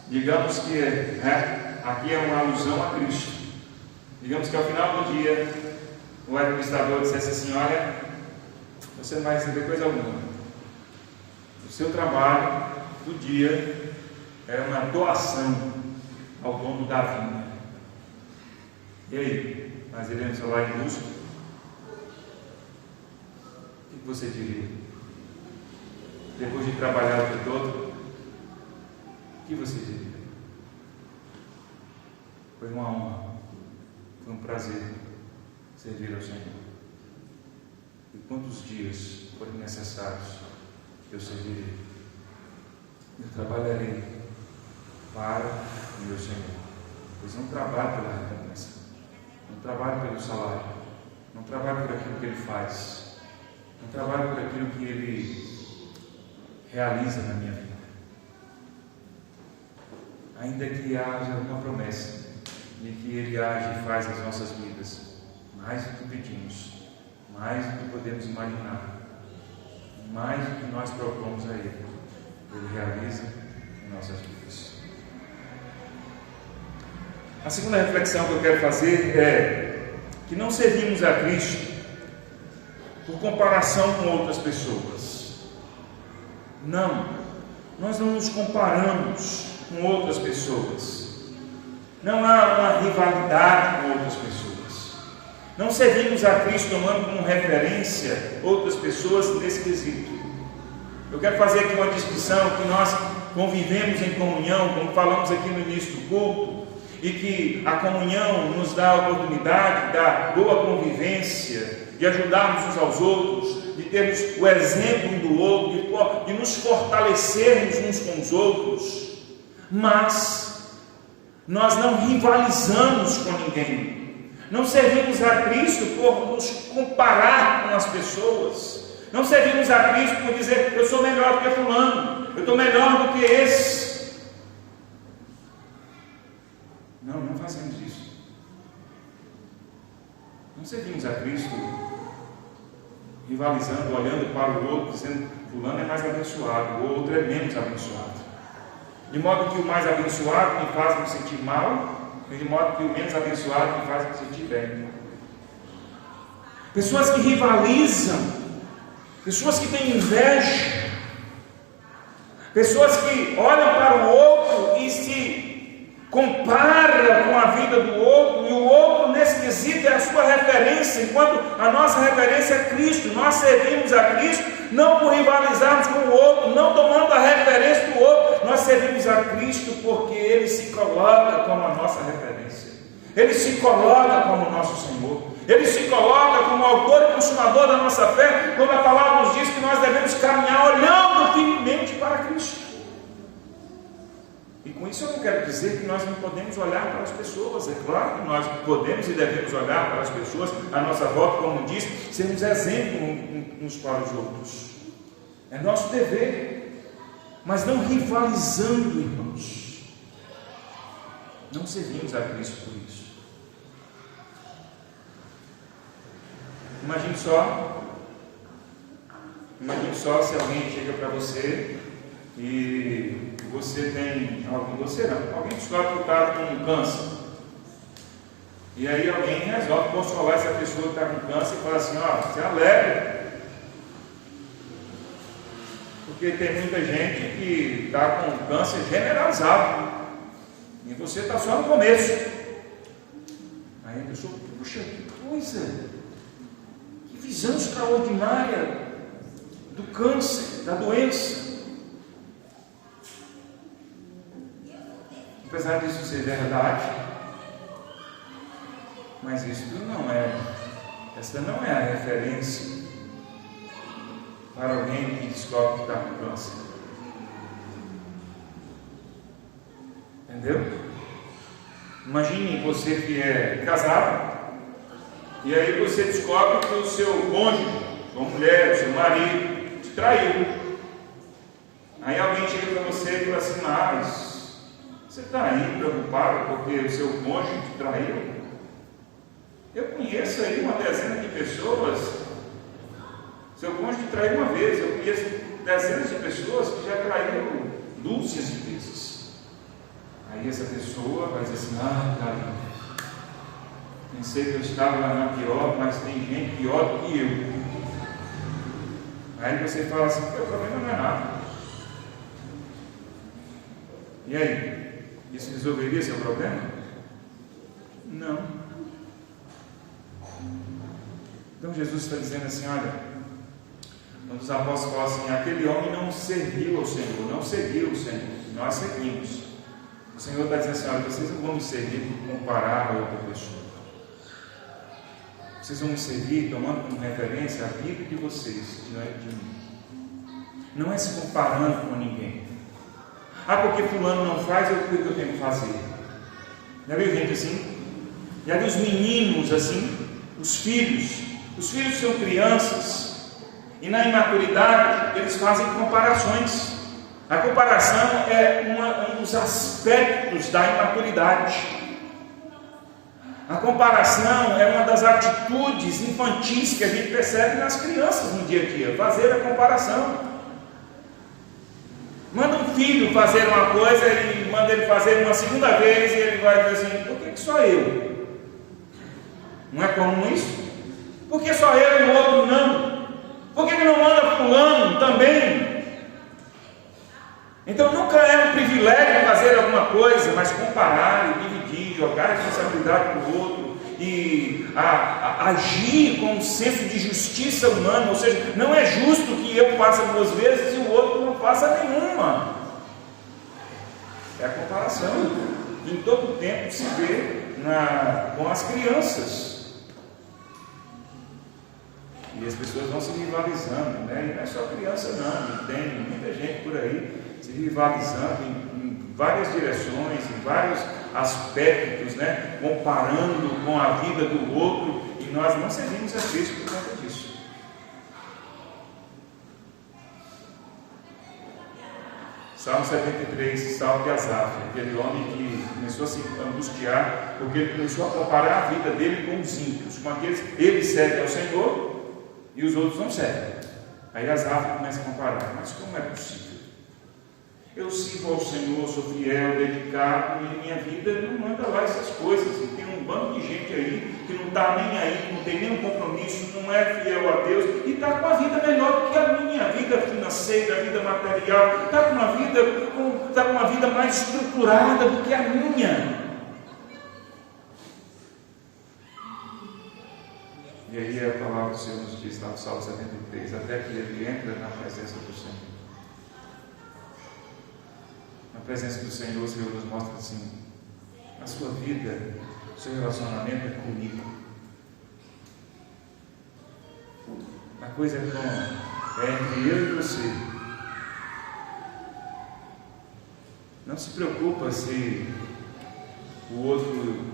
digamos que aqui é uma alusão a Cristo. Digamos que ao final do dia o administrador dissesse assim: olha, você não vai receber coisa alguma. O seu trabalho do dia é uma doação ao dono da vinha. E aí, nós iremos lá em busca? O que você diria? Depois de trabalhar o dia todo, o que você diria? Foi uma honra, foi um prazer servir ao Senhor. E quantos dias forem necessários, eu servirei. Eu trabalharei para o meu Senhor. Pois não trabalho pela recompensa, não trabalho pelo salário, não trabalho por aquilo que Ele faz, não trabalho por aquilo que Ele realiza na minha vida. Ainda que haja uma promessa de que Ele age e faz as nossas vidas mais do que pedimos, mais do que podemos imaginar, mais do que nós propomos a Ele, Ele realiza em nossas vidas. A segunda reflexão que eu quero fazer é que não servimos a Cristo por comparação com outras pessoas. Não, nós não nos comparamos com outras pessoas. Não há uma rivalidade com outras pessoas. Não servimos a Cristo tomando como referência outras pessoas nesse quesito. Eu quero fazer aqui uma distinção que nós convivemos em comunhão, como falamos aqui no início do culto, e que a comunhão nos dá a oportunidade da boa convivência, de ajudarmos uns aos outros, de termos o exemplo um do outro, de nos fortalecermos uns com os outros. Mas nós não rivalizamos com ninguém. Não servimos a Cristo por nos comparar com as pessoas. Não servimos a Cristo por dizer: eu sou melhor do que fulano, eu estou melhor do que esse. Não fazemos isso. Não servimos a Cristo rivalizando, olhando para o outro, dizendo: fulano é mais abençoado, o outro é menos abençoado. De modo que o mais abençoado me faz me sentir mal, e de modo que o menos abençoado me faz me sentir bem. Pessoas que rivalizam, pessoas que têm inveja, pessoas que olham para o outro e se compara com a vida do outro, e o outro nesse quesito é a sua referência, enquanto a nossa referência é Cristo. Nós servimos a Cristo não por rivalizarmos com o outro, não tomando a referência do outro. Nós servimos a Cristo porque Ele se coloca como a nossa referência, Ele se coloca como nosso Senhor, Ele se coloca como autor e consumador da nossa fé, quando a palavra nos diz que nós devemos caminhar olhando firmemente para Cristo. E com isso eu não quero dizer que nós não podemos olhar para as pessoas. É claro que nós podemos e devemos olhar para as pessoas à nossa volta, como diz, sermos exemplo uns para os outros. É nosso dever, mas não rivalizando, irmãos. Não servimos a Cristo por isso. Imagine só se alguém chega para você e você tem, alguém descobre que está com câncer. E aí alguém resolve consolar essa pessoa que está com câncer e fala assim: ó, você é alegre, porque Porque tem muita gente que está com câncer generalizado e você está só no começo. Aí a pessoa, puxa, que coisa, que visão extraordinária do câncer, da doença. Apesar disso ser verdade, mas essa não é a referência para alguém que descobre que está com câncer. Entendeu? Imagine você que é casado, e aí você descobre que o seu cônjuge, sua mulher, o seu marido, te traiu. Aí alguém chega para você e fala assim, mas você está aí preocupado porque o seu cônjuge te traiu? Eu conheço aí uma dezena de pessoas, seu cônjuge traiu uma vez, eu conheço dezenas de pessoas que já traíram dúzias de vezes. Aí essa pessoa vai dizer assim, cara, pensei que eu estava na pior, mas tem gente pior do que eu. Aí você fala assim, o problema não é nada. E aí? Isso resolveria seu problema? Não. Então Jesus está dizendo assim, olha, quando os apóstolos falam assim, aquele homem não serviu ao Senhor, não seguiu o Senhor, nós seguimos. O Senhor está dizendo assim, olha, vocês não vão me servir comparar a outra pessoa. Vocês vão me servir tomando como referência a vida de vocês, não é de mim. Não é se comparando com ninguém. Porque fulano não faz, o que eu tenho que fazer? Já viu gente assim? Já viu os meninos assim? Os filhos são crianças, e na imaturidade eles fazem comparações. A comparação é um dos aspectos da imaturidade. A comparação é uma das atitudes infantis que a gente percebe nas crianças no dia a dia, fazer a comparação. Manda um filho fazer uma coisa e manda ele fazer uma segunda vez e ele vai dizer assim, por que só eu? Não é comum isso? Por que só eu e o outro não? Por que não manda fulano também? Então nunca é um privilégio fazer alguma coisa, mas comparar e dividir, jogar a responsabilidade para o outro e agir com um senso de justiça humana, ou seja, não é justo que eu faça 2 vezes e o outro não faça nenhuma. É a comparação que em todo tempo se vê com as crianças. E as pessoas vão se rivalizando, né? E não é só criança não, tem muita gente por aí se rivalizando em várias direções, em vários aspectos, né? Comparando com a vida do outro, e nós não servimos a Cristo por conta disso. Salmo 73, Salmo de Asaf, aquele homem que começou a se angustiar, porque ele começou a comparar a vida dele com os ímpios, com aqueles, ele serve ao Senhor e os outros não servem. Aí Asaf começa a comparar, mas como é possível? Eu sirvo ao Senhor, sou fiel, dedicado, e minha vida não manda lá essas coisas. E tem um bando de gente aí que não está nem aí, não tem nenhum compromisso, não é fiel a Deus e está com a vida melhor do que a minha vida financeira, a vida material, está com uma vida mais estruturada do que a minha. E aí a palavra do Senhor nos diz lá no Salmo 73, até que ele entra na presença do Senhor. Na presença do Senhor, o Senhor nos mostra assim, a sua vida, o seu relacionamento é comigo. A coisa é entre eu e você. Não se preocupa se o outro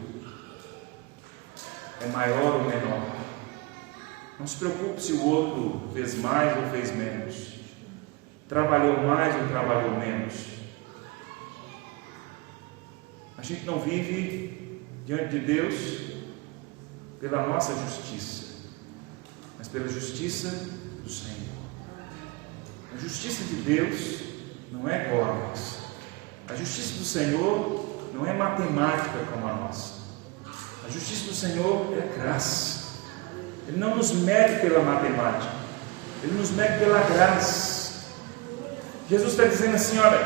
é maior ou menor. Não se preocupe se o outro fez mais ou fez menos, trabalhou mais ou trabalhou menos. A gente não vive diante de Deus pela nossa justiça, mas pela justiça do Senhor. A justiça de Deus não é igual a nossa. A justiça do Senhor não é matemática como a nossa. A justiça do Senhor é graça. Ele não nos mede pela matemática, Ele nos mede pela graça. Jesus está dizendo assim, olha,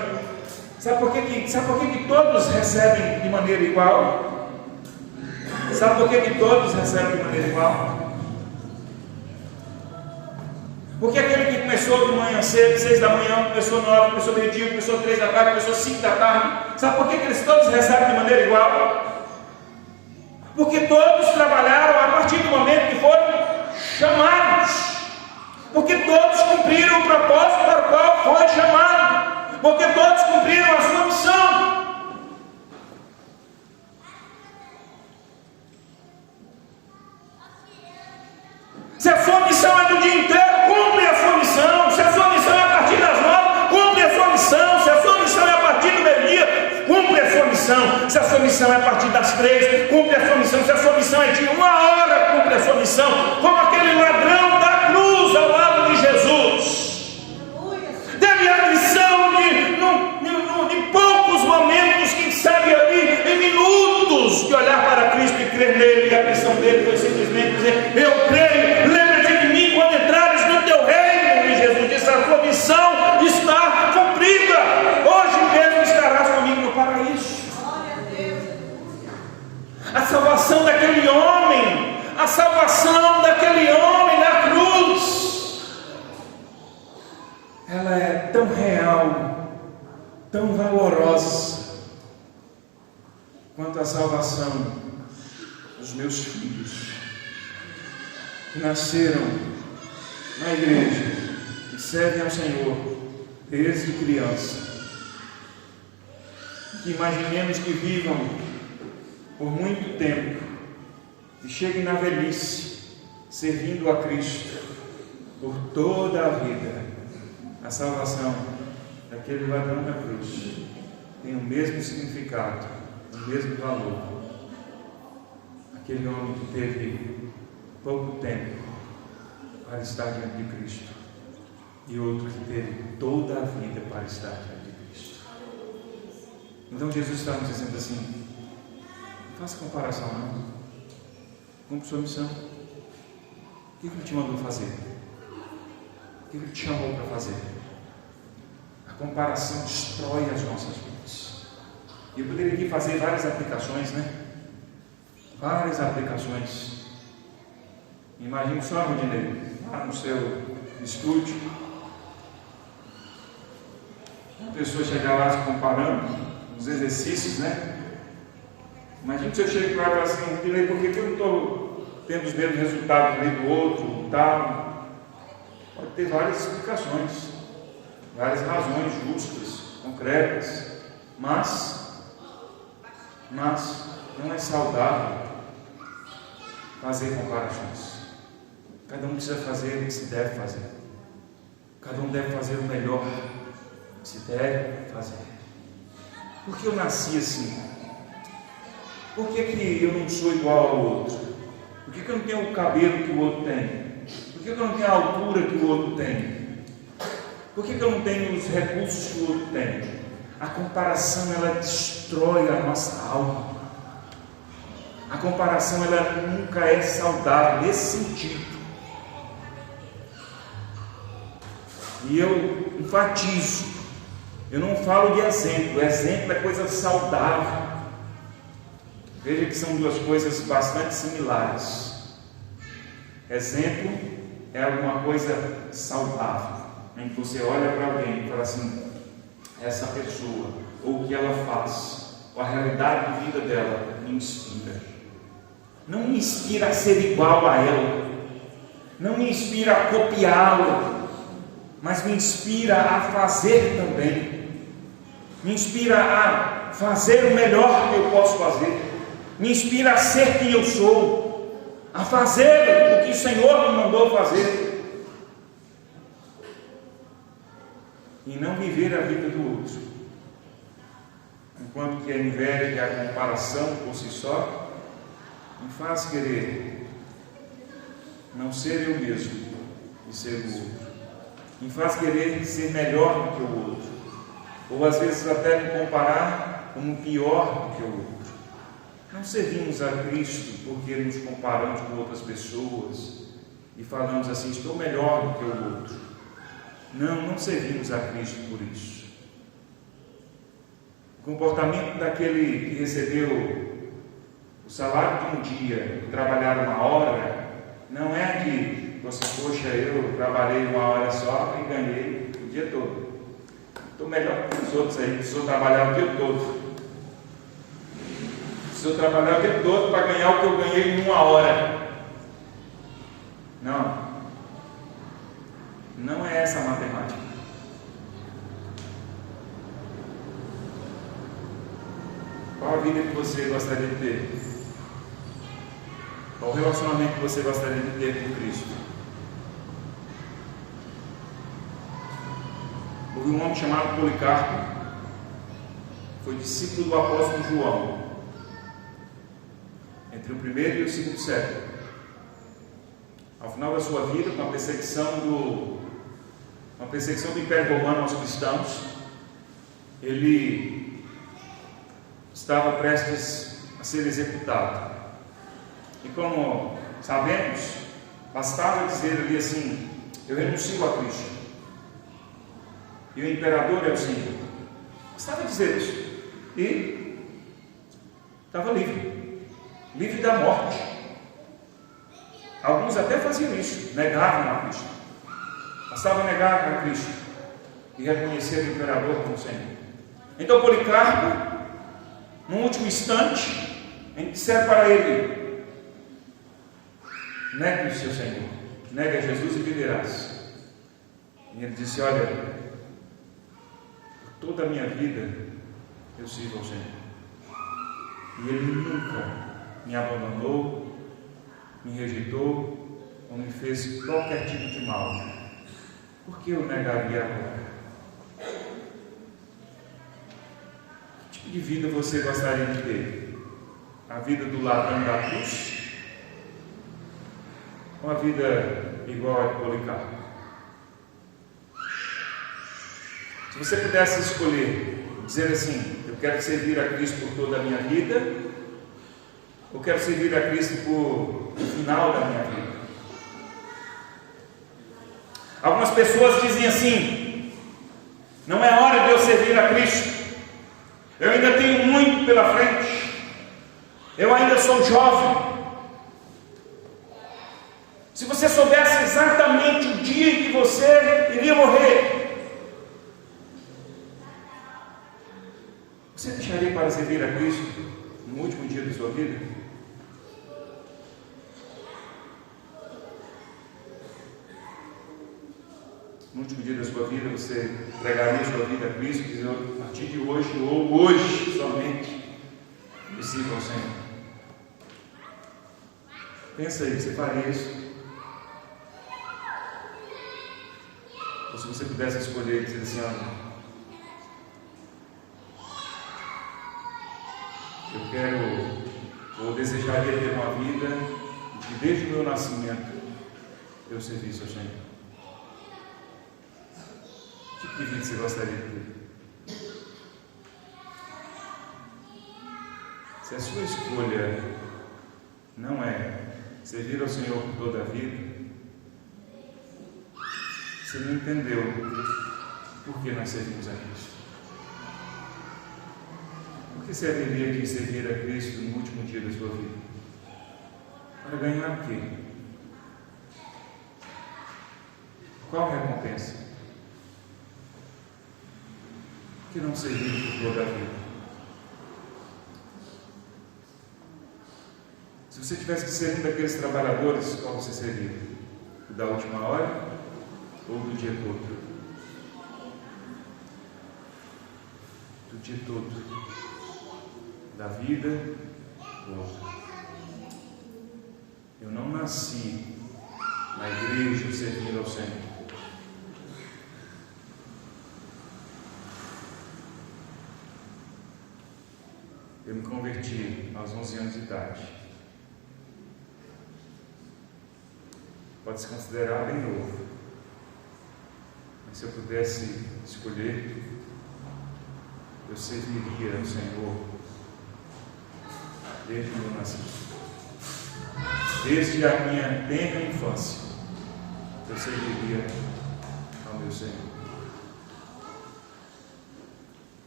sabe por que todos recebem de maneira igual? Sabe por que todos recebem de maneira igual? Porque aquele que começou de manhã cedo, 6 da manhã, começou 9, começou meio-dia, começou 3 da tarde, começou 5 da tarde, sabe por que eles todos recebem de maneira igual? Porque todos trabalharam a partir do momento que foram chamados. Porque todos cumpriram o propósito para o qual foi chamado. Porque todos cumpriram a sua missão. Se a sua missão é do dia inteiro, cumpre a sua missão. Se a sua missão é a partir das 9, cumpre a sua missão. Se a sua missão é a partir do meio-dia, cumpre a sua missão. Se a sua missão é a partir das 3, cumpre a sua missão. Se a sua missão é de 1 hora, cumpre a sua missão. Como aquele ladrão da cruz ao lado de Jesus. Teve a missão de, em poucos momentos, quem sabe ali, em minutos, de olhar para Cristo e crer nele. E a missão dele foi simplesmente dizer: eu creio, lembra-te de mim quando entrares no teu reino. E Jesus disse: a tua missão está cumprida. Hoje mesmo estarás comigo no paraíso. A salvação daquele homem, a salvação daquele homem na cruz, ela é tão real, tão valorosa, quanto a salvação dos meus filhos, que nasceram na igreja e servem ao Senhor desde criança. Que imaginemos que vivam por muito tempo e cheguem na velhice servindo a Cristo por toda a vida. A salvação daquele ladrão da cruz tem o mesmo significado, o mesmo valor. Aquele homem que teve pouco tempo para estar diante de Cristo e outro que teve toda a vida para estar diante de Cristo. Então Jesus está nos dizendo assim: não faça comparação não, cumpre sua missão. O que Ele te mandou fazer? O que Ele te chamou para fazer? A comparação destrói as nossas vidas. E eu poderia aqui fazer várias aplicações, né? Várias aplicações. Imagine só, Rodinei, lá no seu estúdio, uma pessoa chegar lá se comparando os exercícios, né? Imagine se eu chego lá e falo assim: Rodinei, por que eu não estou tendo os mesmos resultados ali do outro, tal? Pode ter várias explicações, várias razões justas, concretas, mas não é saudável fazer comparações. Cada um precisa fazer o que se deve fazer. Cada um deve fazer o melhor que se deve fazer. Por que eu nasci assim? Por que eu não sou igual ao outro? Por que eu não tenho o cabelo que o outro tem? Por que eu não tenho a altura que o outro tem? Por que eu não tenho os recursos que o outro tem? A comparação, ela destrói a nossa alma. A comparação, ela nunca é saudável nesse sentido. E eu enfatizo, eu não falo de exemplo. Exemplo é coisa saudável. Veja que são duas coisas bastante similares. Exemplo é alguma coisa saudável, em que você olha para alguém e fala assim: essa pessoa, ou o que ela faz, ou a realidade de vida dela me inspira. Não me inspira a ser igual a ela, não me inspira a copiá-la, mas me inspira a fazer também, me inspira a fazer o melhor que eu posso fazer, me inspira a ser quem eu sou, a fazer o que o Senhor me mandou fazer, e não viver a vida do outro, enquanto que a inveja e a comparação por si só me faz querer não ser eu mesmo e ser o outro, me faz querer ser melhor do que o outro, ou às vezes até me comparar como pior do que o outro. Não servimos a Cristo porque nos comparamos com outras pessoas e falamos assim: estou melhor do que o outro. Não servimos a Cristo por isso. O comportamento daquele que recebeu o salário de um dia, trabalhar 1 hora, não é que você, poxa, eu trabalhei 1 hora só e ganhei o dia todo. Estou melhor que os outros aí, precisou trabalhar o dia todo. Precisou trabalhar o dia todo para ganhar o que eu ganhei em 1 hora. Não é essa a matemática. Qual a vida que você gostaria de ter? Qual o relacionamento que você gostaria de ter com Cristo? Houve um homem chamado Policarpo, foi discípulo do apóstolo João, entre o primeiro e o segundo século. Ao final da sua vida, com a perseguição do Império Romano aos cristãos, ele estava prestes a ser executado. E como sabemos, bastava dizer ali assim: eu renuncio a Cristo, e o imperador é o Senhor. Bastava dizer isso, e estava livre da morte. Alguns até faziam isso, negavam a Cristo. Bastava negar a Cristo e reconhecer o imperador como Senhor. Então Policarpo, no último instante, disseram para ele: negue o seu Senhor, negue a Jesus e viverás. E ele disse: olha, por toda a minha vida eu sirvo ao Senhor, e Ele nunca me abandonou, me rejeitou ou me fez qualquer tipo de mal. Por que eu negaria agora? Que tipo de vida você gostaria de ter? A vida do ladrão da cruz? Ou a vida igual a de Policarpo? Se você pudesse escolher, dizer assim: eu quero servir a Cristo por toda a minha vida, ou quero servir a Cristo por o final da minha vida? Algumas pessoas dizem assim: não é hora de eu servir a Cristo, eu ainda tenho muito pela frente, eu ainda sou jovem. Se você soubesse exatamente o dia em que você iria morrer, você deixaria para servir a Cristo no último dia da sua vida? No último dia da sua vida, você entregaria sua vida a Cristo, dizendo: a partir de hoje, ou hoje somente, eu sirvo ao Senhor? Pensa aí, você faria isso? Ou se você pudesse escolher, dizer assim: olha, eu quero, ou desejaria ter uma vida que desde o meu nascimento eu servisse ao Senhor. Que tipo de vida você gostaria de ter? Se a sua escolha não é servir ao Senhor por toda a vida, você não entendeu por que nós servimos a Cristo. Por que você haveria de servir a Cristo no último dia da sua vida? Para ganhar o quê? Qual a recompensa? Por que não servir por toda a vida? Se você tivesse que ser um daqueles trabalhadores, qual você seria? O da última hora ou do dia todo? Do dia todo. Da vida toda. Eu não nasci na igreja servindo ao Senhor. Eu me converti aos 11 anos de idade. Pode se considerar bem novo. Mas se eu pudesse escolher, eu serviria ao Senhor desde o meu nascimento. Desde a minha tenra infância, eu serviria ao meu Senhor,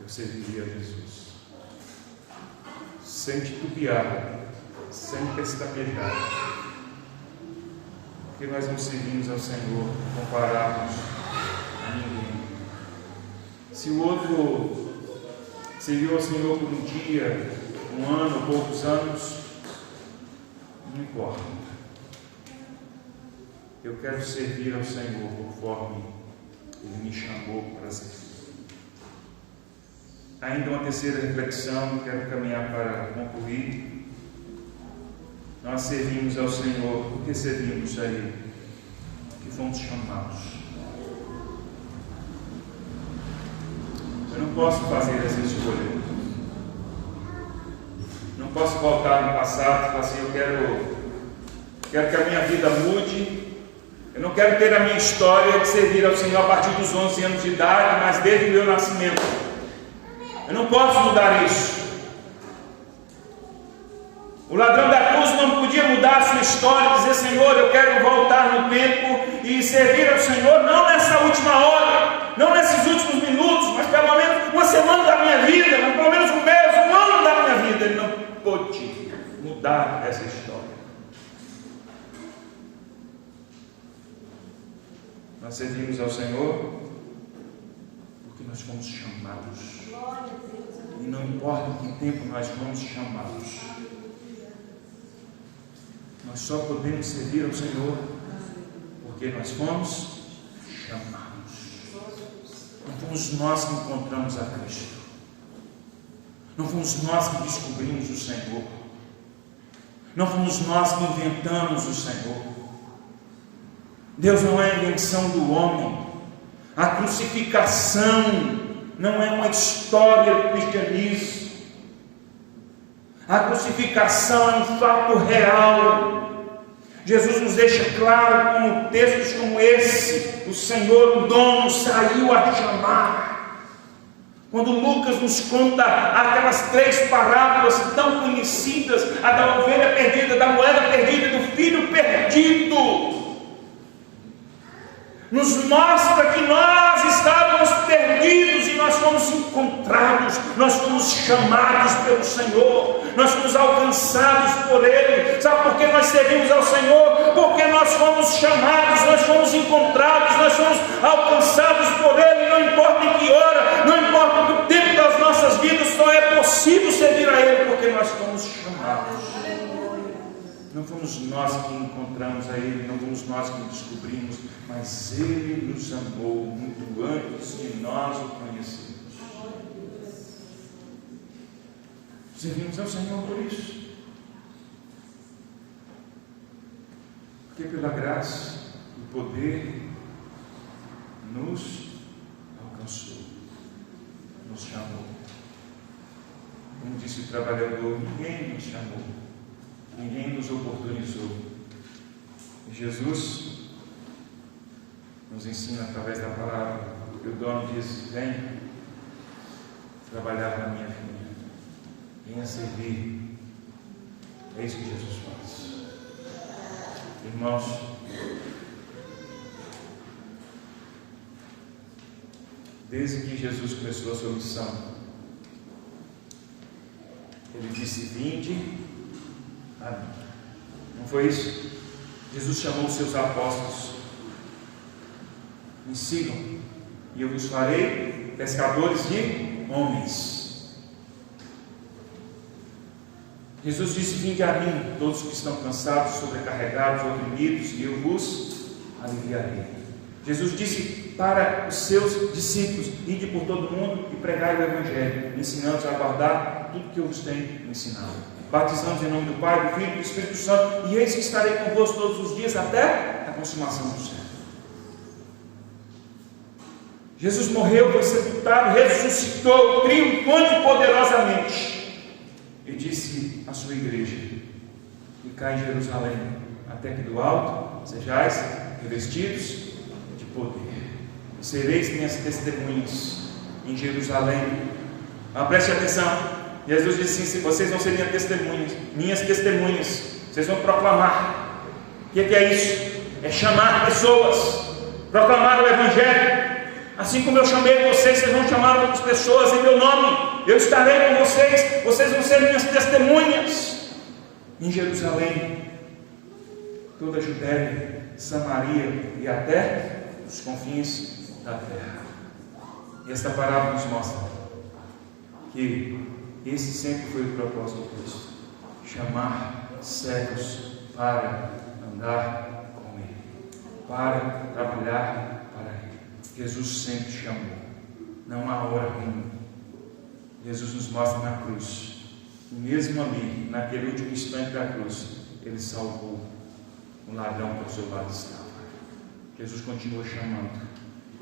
eu serviria a Jesus, sem titubear, sem pestanejar, porque nós não servimos ao Senhor compararmos a ninguém. Se o outro serviu ao Senhor por um dia, um ano, poucos anos, não importa. Eu quero servir ao Senhor conforme Ele me chamou para servir. Ainda uma terceira reflexão, quero caminhar para concluir. Nós servimos ao Senhor porque servimos a Ele, que fomos chamados. Eu não posso fazer essa escolha. Não posso voltar no passado e falar assim, eu quero que a minha vida mude. Eu não quero ter a minha história de servir ao Senhor a partir dos 11 anos de idade, mas desde o meu nascimento. Eu não posso mudar isso. O ladrão da cruz não podia mudar a sua história e dizer, Senhor, eu quero voltar no tempo e servir ao Senhor, não nessa última hora, não nesses últimos minutos, mas pelo menos uma semana da minha vida, mas pelo menos um mês, um ano da minha vida. Ele não pôde mudar essa história. Nós servimos ao Senhor porque nós fomos chamados. E não importa em que tempo nós fomos chamados. Nós só podemos servir ao Senhor porque nós fomos chamados. Não fomos nós que encontramos a Cristo. Não fomos nós que descobrimos o Senhor. Não fomos nós que inventamos o Senhor. Deus não é a invenção do homem. A crucificação não é uma história do cristianismo. A crucificação é um fato real. Jesus nos deixa claro, como textos como esse, o Senhor, o dono, saiu a chamar. Quando Lucas nos conta aquelas 3 parábolas tão conhecidas, a da ovelha perdida, da moeda perdida, do filho perdido, nos mostra que nós estávamos perdidos e nós fomos encontrados, nós fomos chamados pelo Senhor, nós fomos alcançados por Ele. Sabe por que nós servimos ao Senhor? Porque nós fomos chamados, nós fomos encontrados, nós fomos alcançados por Ele. Não importa em que hora, não importa o tempo das nossas vidas, só é possível servir a Ele porque nós fomos chamados. Não fomos nós que encontramos a Ele, não fomos nós que o descobrimos, mas Ele nos amou muito antes de nós o conhecermos. Servimos ao Senhor por isso. Porque pela graça e poder nos alcançou, nos chamou. Como disse o trabalhador, ninguém nos chamou, ninguém nos oportunizou. E Jesus nos ensina através da palavra, que o dono diz, vem trabalhar na minha vinha, venha servir. É isso que Jesus faz. Irmãos, desde que Jesus começou a sua missão, Ele disse, vinde a mim. Não foi isso? Jesus chamou os seus apóstolos, me sigam, e eu vos farei pescadores de homens. Jesus disse, vinde a mim, todos que estão cansados, sobrecarregados, oprimidos, e eu vos aliviarei. Jesus disse para os seus discípulos, ide por todo mundo e pregai o Evangelho, ensinando-os a guardar tudo que eu vos tenho ensinado. Batizamos em nome do Pai, do Filho e do Espírito Santo, e eis que estarei convosco todos os dias até a consumação do século. Jesus morreu, foi sepultado, ressuscitou, triunfante e poderosamente, e disse à sua igreja, ficai em Jerusalém, até que do alto sejais revestidos de poder. Sereis minhas testemunhas em Jerusalém. Preste atenção. Jesus disse assim, vocês vão ser minhas testemunhas, vocês vão proclamar. O que é isso? É chamar pessoas. proclamar o Evangelho. Assim como eu chamei vocês, vocês vão chamar outras pessoas em meu nome. Eu estarei com vocês, vocês vão ser minhas testemunhas em Jerusalém, toda a Judéia, Samaria e até os confins da terra. E esta parábola nos mostra que esse sempre foi o propósito de Cristo: chamar cegos para andar com Ele, para trabalhar para Ele. Jesus sempre chamou, não há hora ruim. Jesus nos mostra na cruz, e mesmo ali, naquele último instante da cruz, Ele salvou um ladrão que ao seu lado estava. Jesus continua chamando.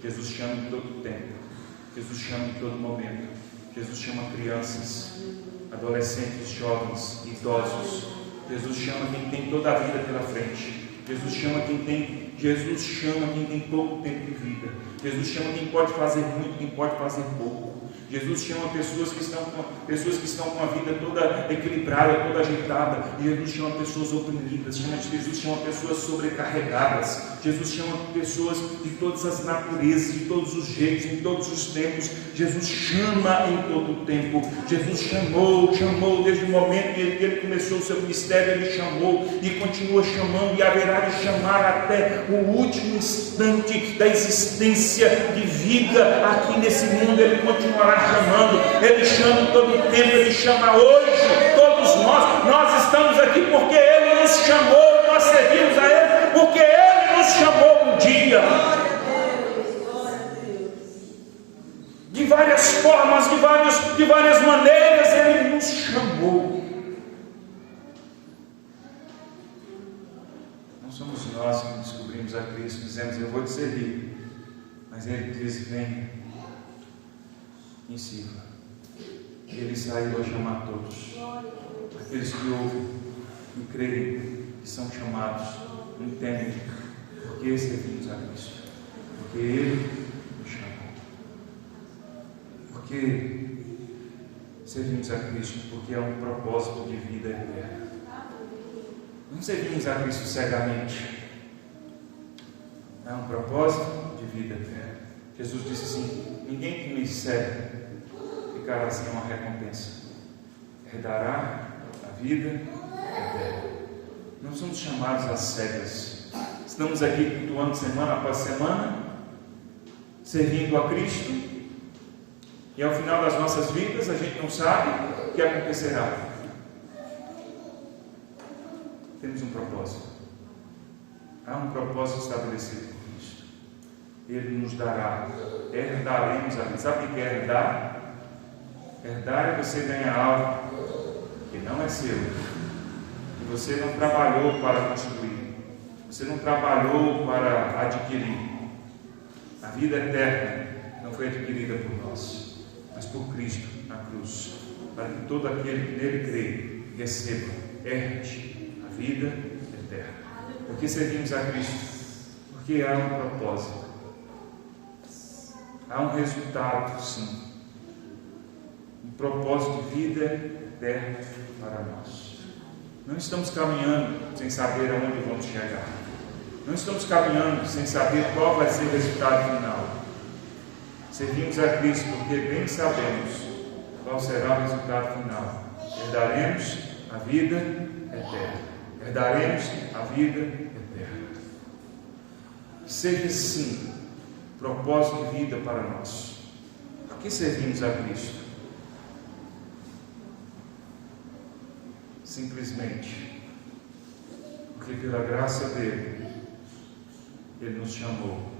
Jesus chama em todo tempo. Jesus chama em todo momento. Jesus chama crianças, adolescentes, jovens, idosos. Jesus chama quem tem toda a vida pela frente. Jesus chama quem tem pouco tempo de vida. Jesus chama quem pode fazer muito, quem pode fazer pouco. Jesus chama pessoas que estão com a vida toda equilibrada, toda ajeitada. Jesus chama pessoas oprimidas. Jesus chama pessoas sobrecarregadas. Jesus chama pessoas de todas as naturezas, de todos os jeitos, em todos os tempos. Jesus chama em todo o tempo. Jesus chamou desde o momento que ele começou o seu ministério. Ele chamou e continua chamando, e haverá de chamar até o último instante da existência de vida aqui nesse mundo. Ele continuará chamando. Ele chama em todo o tempo. Ele chama hoje todos nós estamos aqui porque Ele nos chamou. Nós servimos a Ele porque Ele nos chamou um dia, de várias formas, de várias maneiras. Ele nos chamou. Não somos nós que descobrimos a Cristo, dizemos: eu vou te servir, mas Ele diz: venha em cima. Ele saiu a chamar todos, aqueles que ouvem e creem, que são chamados, entendem porque servimos a Cristo, porque Ele nos chamou. Porque servimos a Cristo porque é um propósito de vida eterna. Não servimos a Cristo cegamente, é um propósito de vida eterna. Jesus disse assim: ninguém que me serve ficará sem uma recompensa, herdará a vida eterna. Não somos chamados às cegas. Estamos aqui cultuando semana após semana, servindo a Cristo, e ao final das nossas vidas a gente não sabe o que acontecerá. Temos um propósito. Há um propósito estabelecido por Cristo. Ele nos dará, herdaremos a vida. Sabe o que é herdar? Herdar é você ganhar algo que não é seu, que você não trabalhou para construir, você não trabalhou para adquirir. A vida eterna não foi adquirida por nós, mas por Cristo na cruz, para que todo aquele que nele crê receba, herde a vida eterna. Porque servimos a Cristo? Porque há um propósito, há um resultado, sim. Um propósito de vida eterna para nós. Não estamos caminhando sem saber aonde vamos chegar. Não estamos caminhando sem saber qual vai ser o resultado final. Servimos a Cristo porque bem sabemos qual será o resultado final. Herdaremos a vida eterna. Herdaremos a vida eterna. Seja sim propósito de vida para nós. Por que servimos a Cristo? Simplesmente porque pela graça dele, Ele nos chamou.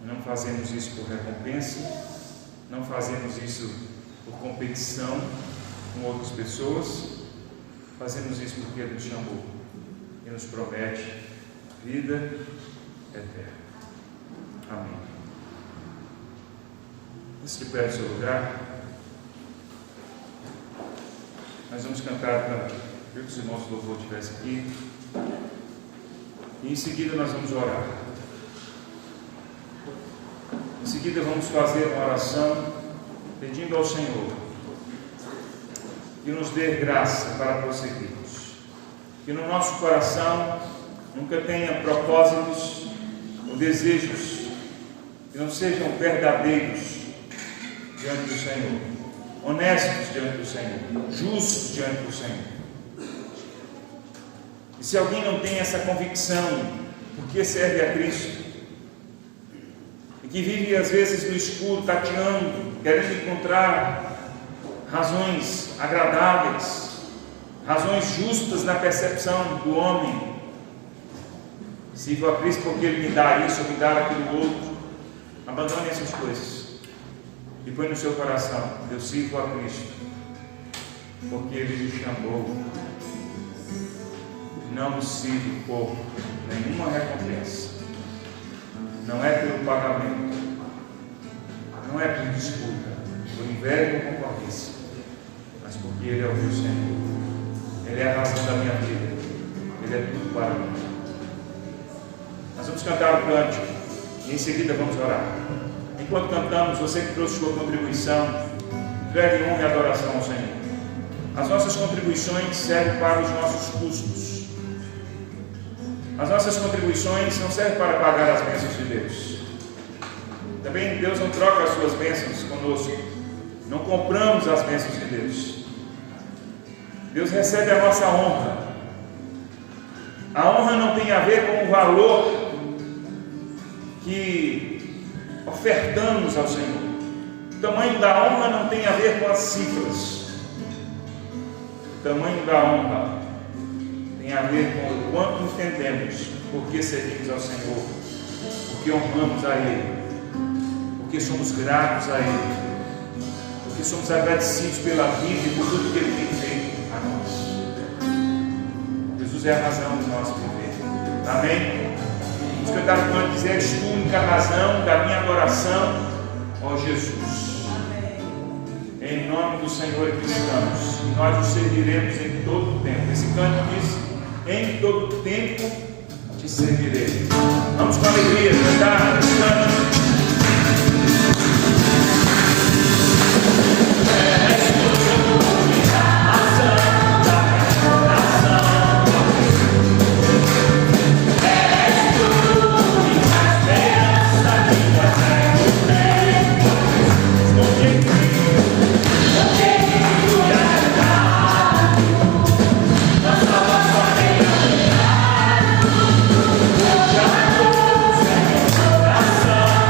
E não fazemos isso por recompensa, não fazemos isso por competição com outras pessoas, fazemos isso porque Ele nos chamou e nos promete vida eterna. Amém. Esse de pé no seu lugar. Nós vamos cantar para que os irmãos do louvor estivessem aqui. E em seguida nós vamos orar. Em seguida vamos fazer uma oração pedindo ao Senhor que nos dê graça para prosseguirmos. Que no nosso coração nunca tenha propósitos com desejos que não sejam verdadeiros diante do Senhor, honestos diante do Senhor, justos diante do Senhor. E se alguém não tem essa convicção, por que serve a Cristo, e que vive às vezes no escuro, tateando, querendo encontrar razões agradáveis, razões justas na percepção do homem, sirvo a Cristo porque Ele me dá isso, ou me dá aquilo outro, abandone essas coisas e põe no seu coração: eu sirvo a Cristo porque Ele me chamou. Não sirvo por nenhuma recompensa, não é pelo pagamento, não é por disputa, por inveja ou concorrência, mas porque Ele é o meu Senhor, Ele é a razão da minha vida, Ele é tudo para mim. Nós vamos cantar o cântico e em seguida vamos orar. Enquanto cantamos, você que trouxe sua contribuição, entregue honra e adoração ao Senhor. As nossas contribuições servem para os nossos custos. As nossas contribuições não servem para pagar as bênçãos de Deus. Também Deus não troca as suas bênçãos conosco. Não compramos as bênçãos de Deus. Deus recebe a nossa honra. A honra não tem a ver com o valor que ofertamos ao Senhor. O tamanho da honra não tem a ver com as cifras. O tamanho da honra tem a ver com o quanto entendemos porque servimos ao Senhor, porque honramos a Ele, porque somos gratos a Ele, porque somos agradecidos pela vida e por tudo que Ele tem feito a nós. Jesus é a razão do nosso viver. Amém? Vamos cantar o canto e dizer: és tu a única razão da minha adoração, ó Jesus. Em nome do Senhor é que estamos, e nós o serviremos em todo o tempo. Esse canto diz: em todo o tempo te servirei. Vamos com alegria cantar esse canto. Nossa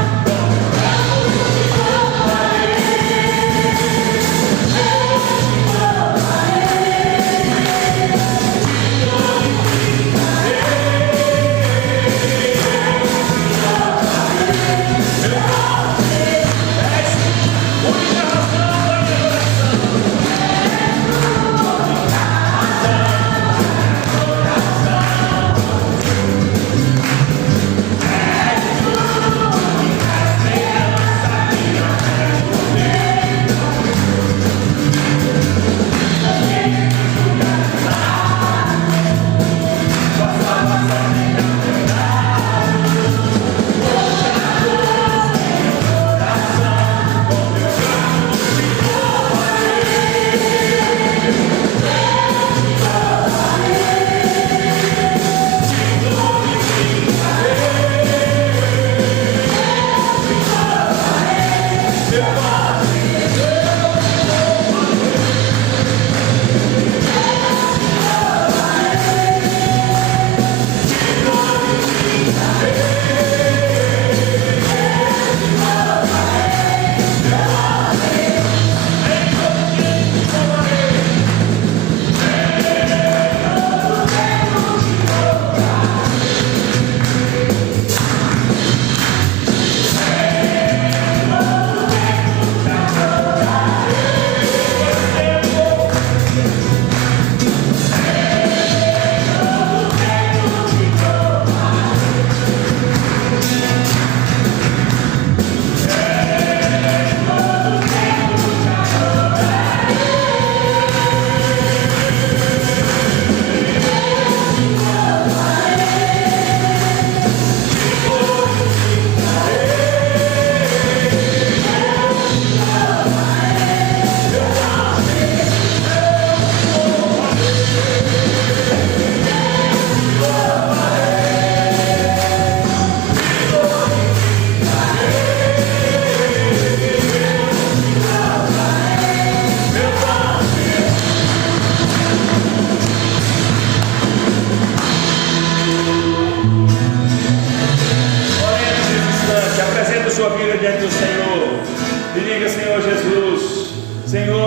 diga: Senhor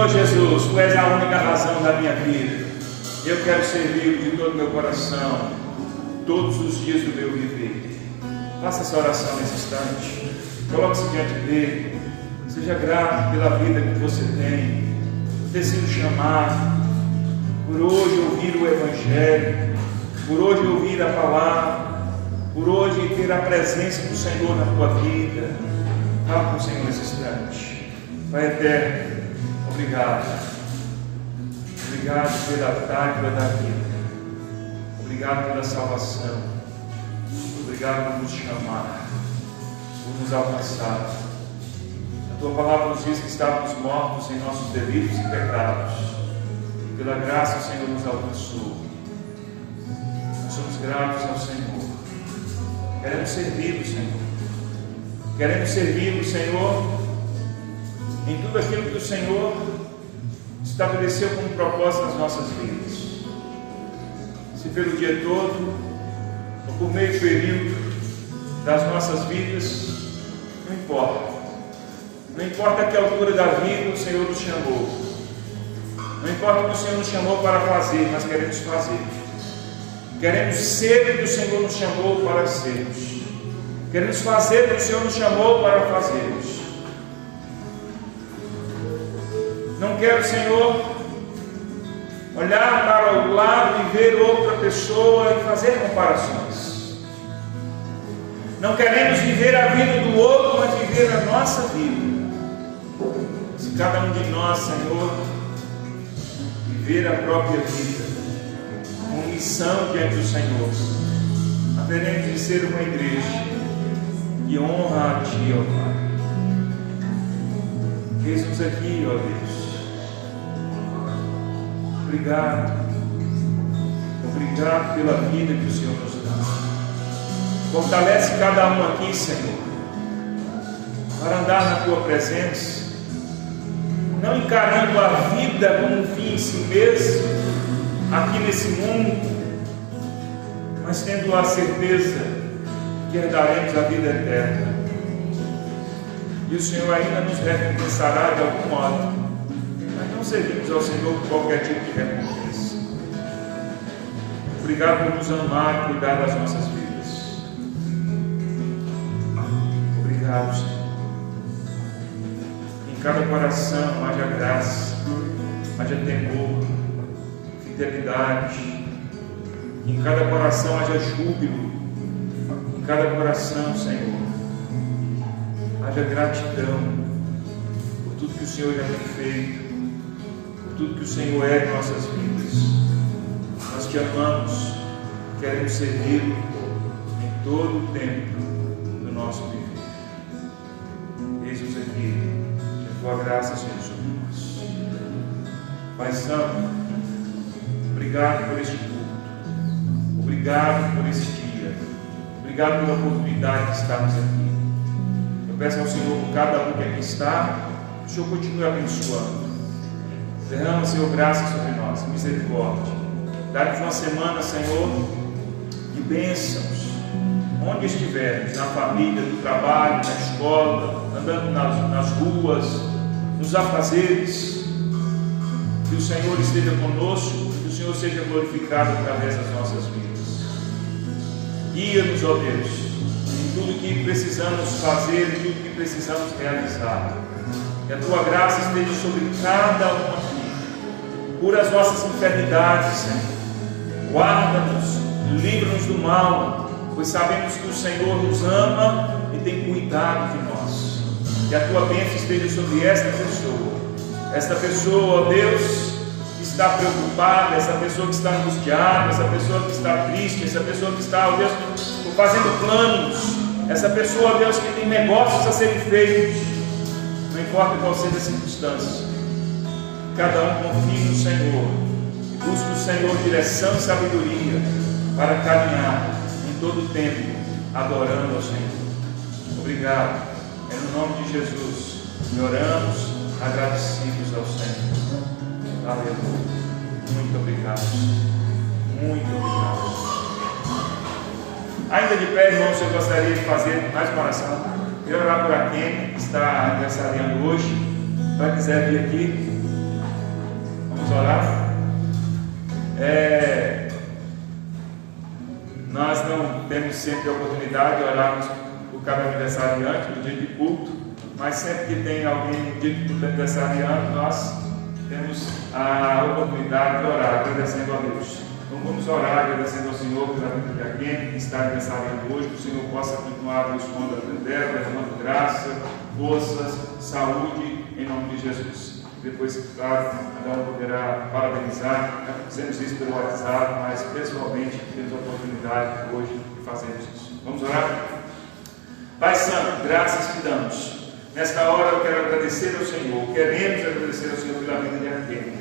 Jesus, Tu és a única razão da minha vida. Eu quero servir de todo o meu coração, todos os dias do meu viver. Faça essa oração nesse instante. Coloque-se diante dele. Seja grato pela vida que você tem, por ter sido chamado, por hoje ouvir o Evangelho, por hoje ouvir a palavra, por hoje ter a presença do Senhor na tua vida. Fala com o Senhor nesse instante. Pai eterno, obrigado. Obrigado pela dádiva da vida. Obrigado pela salvação. Obrigado por nos chamar, por nos alcançar. A tua palavra nos diz que estávamos mortos em nossos delitos e pecados. Pela graça o Senhor nos alcançou. Nós somos gratos ao Senhor. Queremos servir o Senhor. Queremos servir o Senhor em tudo aquilo que o Senhor estabeleceu como propósito nas nossas vidas. Se pelo dia todo, ou por meio período das nossas vidas, não importa. Não importa a que altura da vida o Senhor nos chamou. Não importa o que o Senhor nos chamou para fazer, mas queremos fazer. Queremos ser o que o Senhor nos chamou para sermos. Queremos fazer o que o Senhor nos chamou para fazermos. Não quero, Senhor, olhar para o lado e ver outra pessoa e fazer comparações. Não queremos viver a vida do outro, mas viver a nossa vida. Se cada um de nós, Senhor, viver a própria vida com missão diante do Senhor, haveremos de ser uma igreja que honra a Ti, ó Pai. Eis-nos aqui, ó Deus. Obrigado. Obrigado pela vida que o Senhor nos dá. Fortalece cada um aqui, Senhor, para andar na Tua presença, não encarando a vida como um fim em si mesmo, aqui nesse mundo, mas tendo a certeza que herdaremos a vida eterna. E o Senhor ainda nos recompensará de algum modo, mas não servimos ao Senhor por qualquer tipo de recompensa. Obrigado por nos amar e cuidar das nossas vidas. Obrigado, Senhor. Em cada coração haja graça, haja temor, fidelidade. Em cada coração haja júbilo. Em cada coração, Senhor, haja gratidão por tudo que o Senhor já tem feito, por tudo que o Senhor é em nossas vidas. Nós Te amamos, queremos servi-lo em todo o tempo do nosso viver. Eis-nos aqui, que a Tua graça seja sobre nós. Pai Santo, obrigado por este culto, obrigado por este dia, obrigado pela oportunidade de estarmos aqui. Eu peço ao Senhor por cada um que aqui está, que o Senhor continue abençoando. Derrama, Senhor, graça sobre nós, misericórdia. Dá-nos uma semana, Senhor, de bênçãos, onde estivermos, na família, no trabalho, na escola, andando nas ruas, nos afazeres. Que o Senhor esteja conosco, que o Senhor seja glorificado através das nossas vidas. Guia-nos, ó Deus, em tudo que precisamos fazer, em tudo que precisamos realizar. Que a Tua graça esteja sobre cada um aqui. Cura as nossas enfermidades, Senhor. Guarda-nos, livra-nos do mal, pois sabemos que o Senhor nos ama e tem cuidado de nós. Que a Tua bênção esteja sobre esta pessoa, ó Deus, que está preocupada, essa pessoa que está angustiada, essa pessoa que está triste, essa pessoa que está, ó Deus, fazendo planos, essa pessoa, ó Deus, que tem negócios a serem feitos, não importa qual seja a circunstância. Cada um confie no Senhor e busque o Senhor direção e sabedoria para caminhar em todo o tempo adorando ao Senhor. Obrigado. É no nome de Jesus que oramos, agradecidos ao Senhor. Aleluia. Muito obrigado. Muito obrigado. Ainda de pé, irmãos, eu gostaria de fazer mais uma oração. Quero orar por aqui, que está aniversariando hoje. Para quiser vir aqui, vamos orar. Nós não temos sempre a oportunidade de orarmos por cada aniversariante no dia de culto, mas sempre que tem alguém no dia de culto aniversariante, nós temos a oportunidade de orar, agradecendo a Deus. Então vamos orar, agradecendo ao Senhor pela vida de alguém que está aniversariando hoje, que o Senhor possa continuar abençoando a vida dela, derramando graça, forças, saúde, em nome de Jesus. Depois, claro, cada um poderá parabenizar. Fizemos isso pelo WhatsApp, mas pessoalmente temos a oportunidade hoje de fazermos isso. Vamos orar? Pai Santo, graças te damos. Nesta hora eu quero agradecer ao Senhor, queremos agradecer ao Senhor pela vida de Arquém.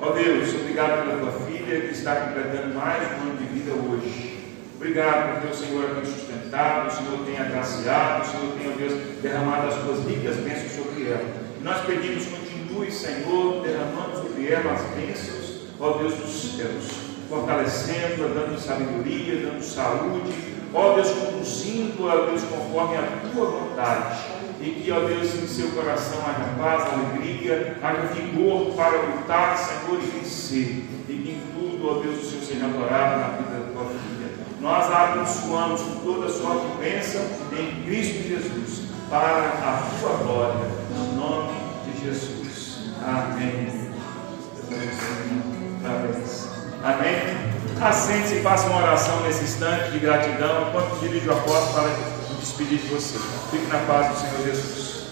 Ó Deus, obrigado pela tua filha que está completando mais um ano de vida hoje. Obrigado porque o Senhor a tem sustentado, o Senhor tem agraciado, o Senhor tem, ó Deus, derramado as tuas ricas bênçãos sobre ela. E nós pedimos, continue, Senhor, derramando sobre ela as bênçãos, ó Deus dos céus, fortalecendo, dando sabedoria, dando saúde, ó Deus, conduzindo, ó Deus, conforme a tua vontade. E que, ó Deus, em seu coração haja paz, alegria, haja vigor para lutar, Senhor, e vencer. E que em tudo, ó Deus, o Senhor seja adorado na vida da tua filha. Nós a abençoamos com toda a sorte e bênção em Cristo Jesus, para a tua glória, no nome de Jesus. Amém. Parabéns. Amém. Assente-se e faça uma oração nesse instante de gratidão, enquanto dirijo o apóstolo para me despedir de você. Fique na paz do Senhor Jesus.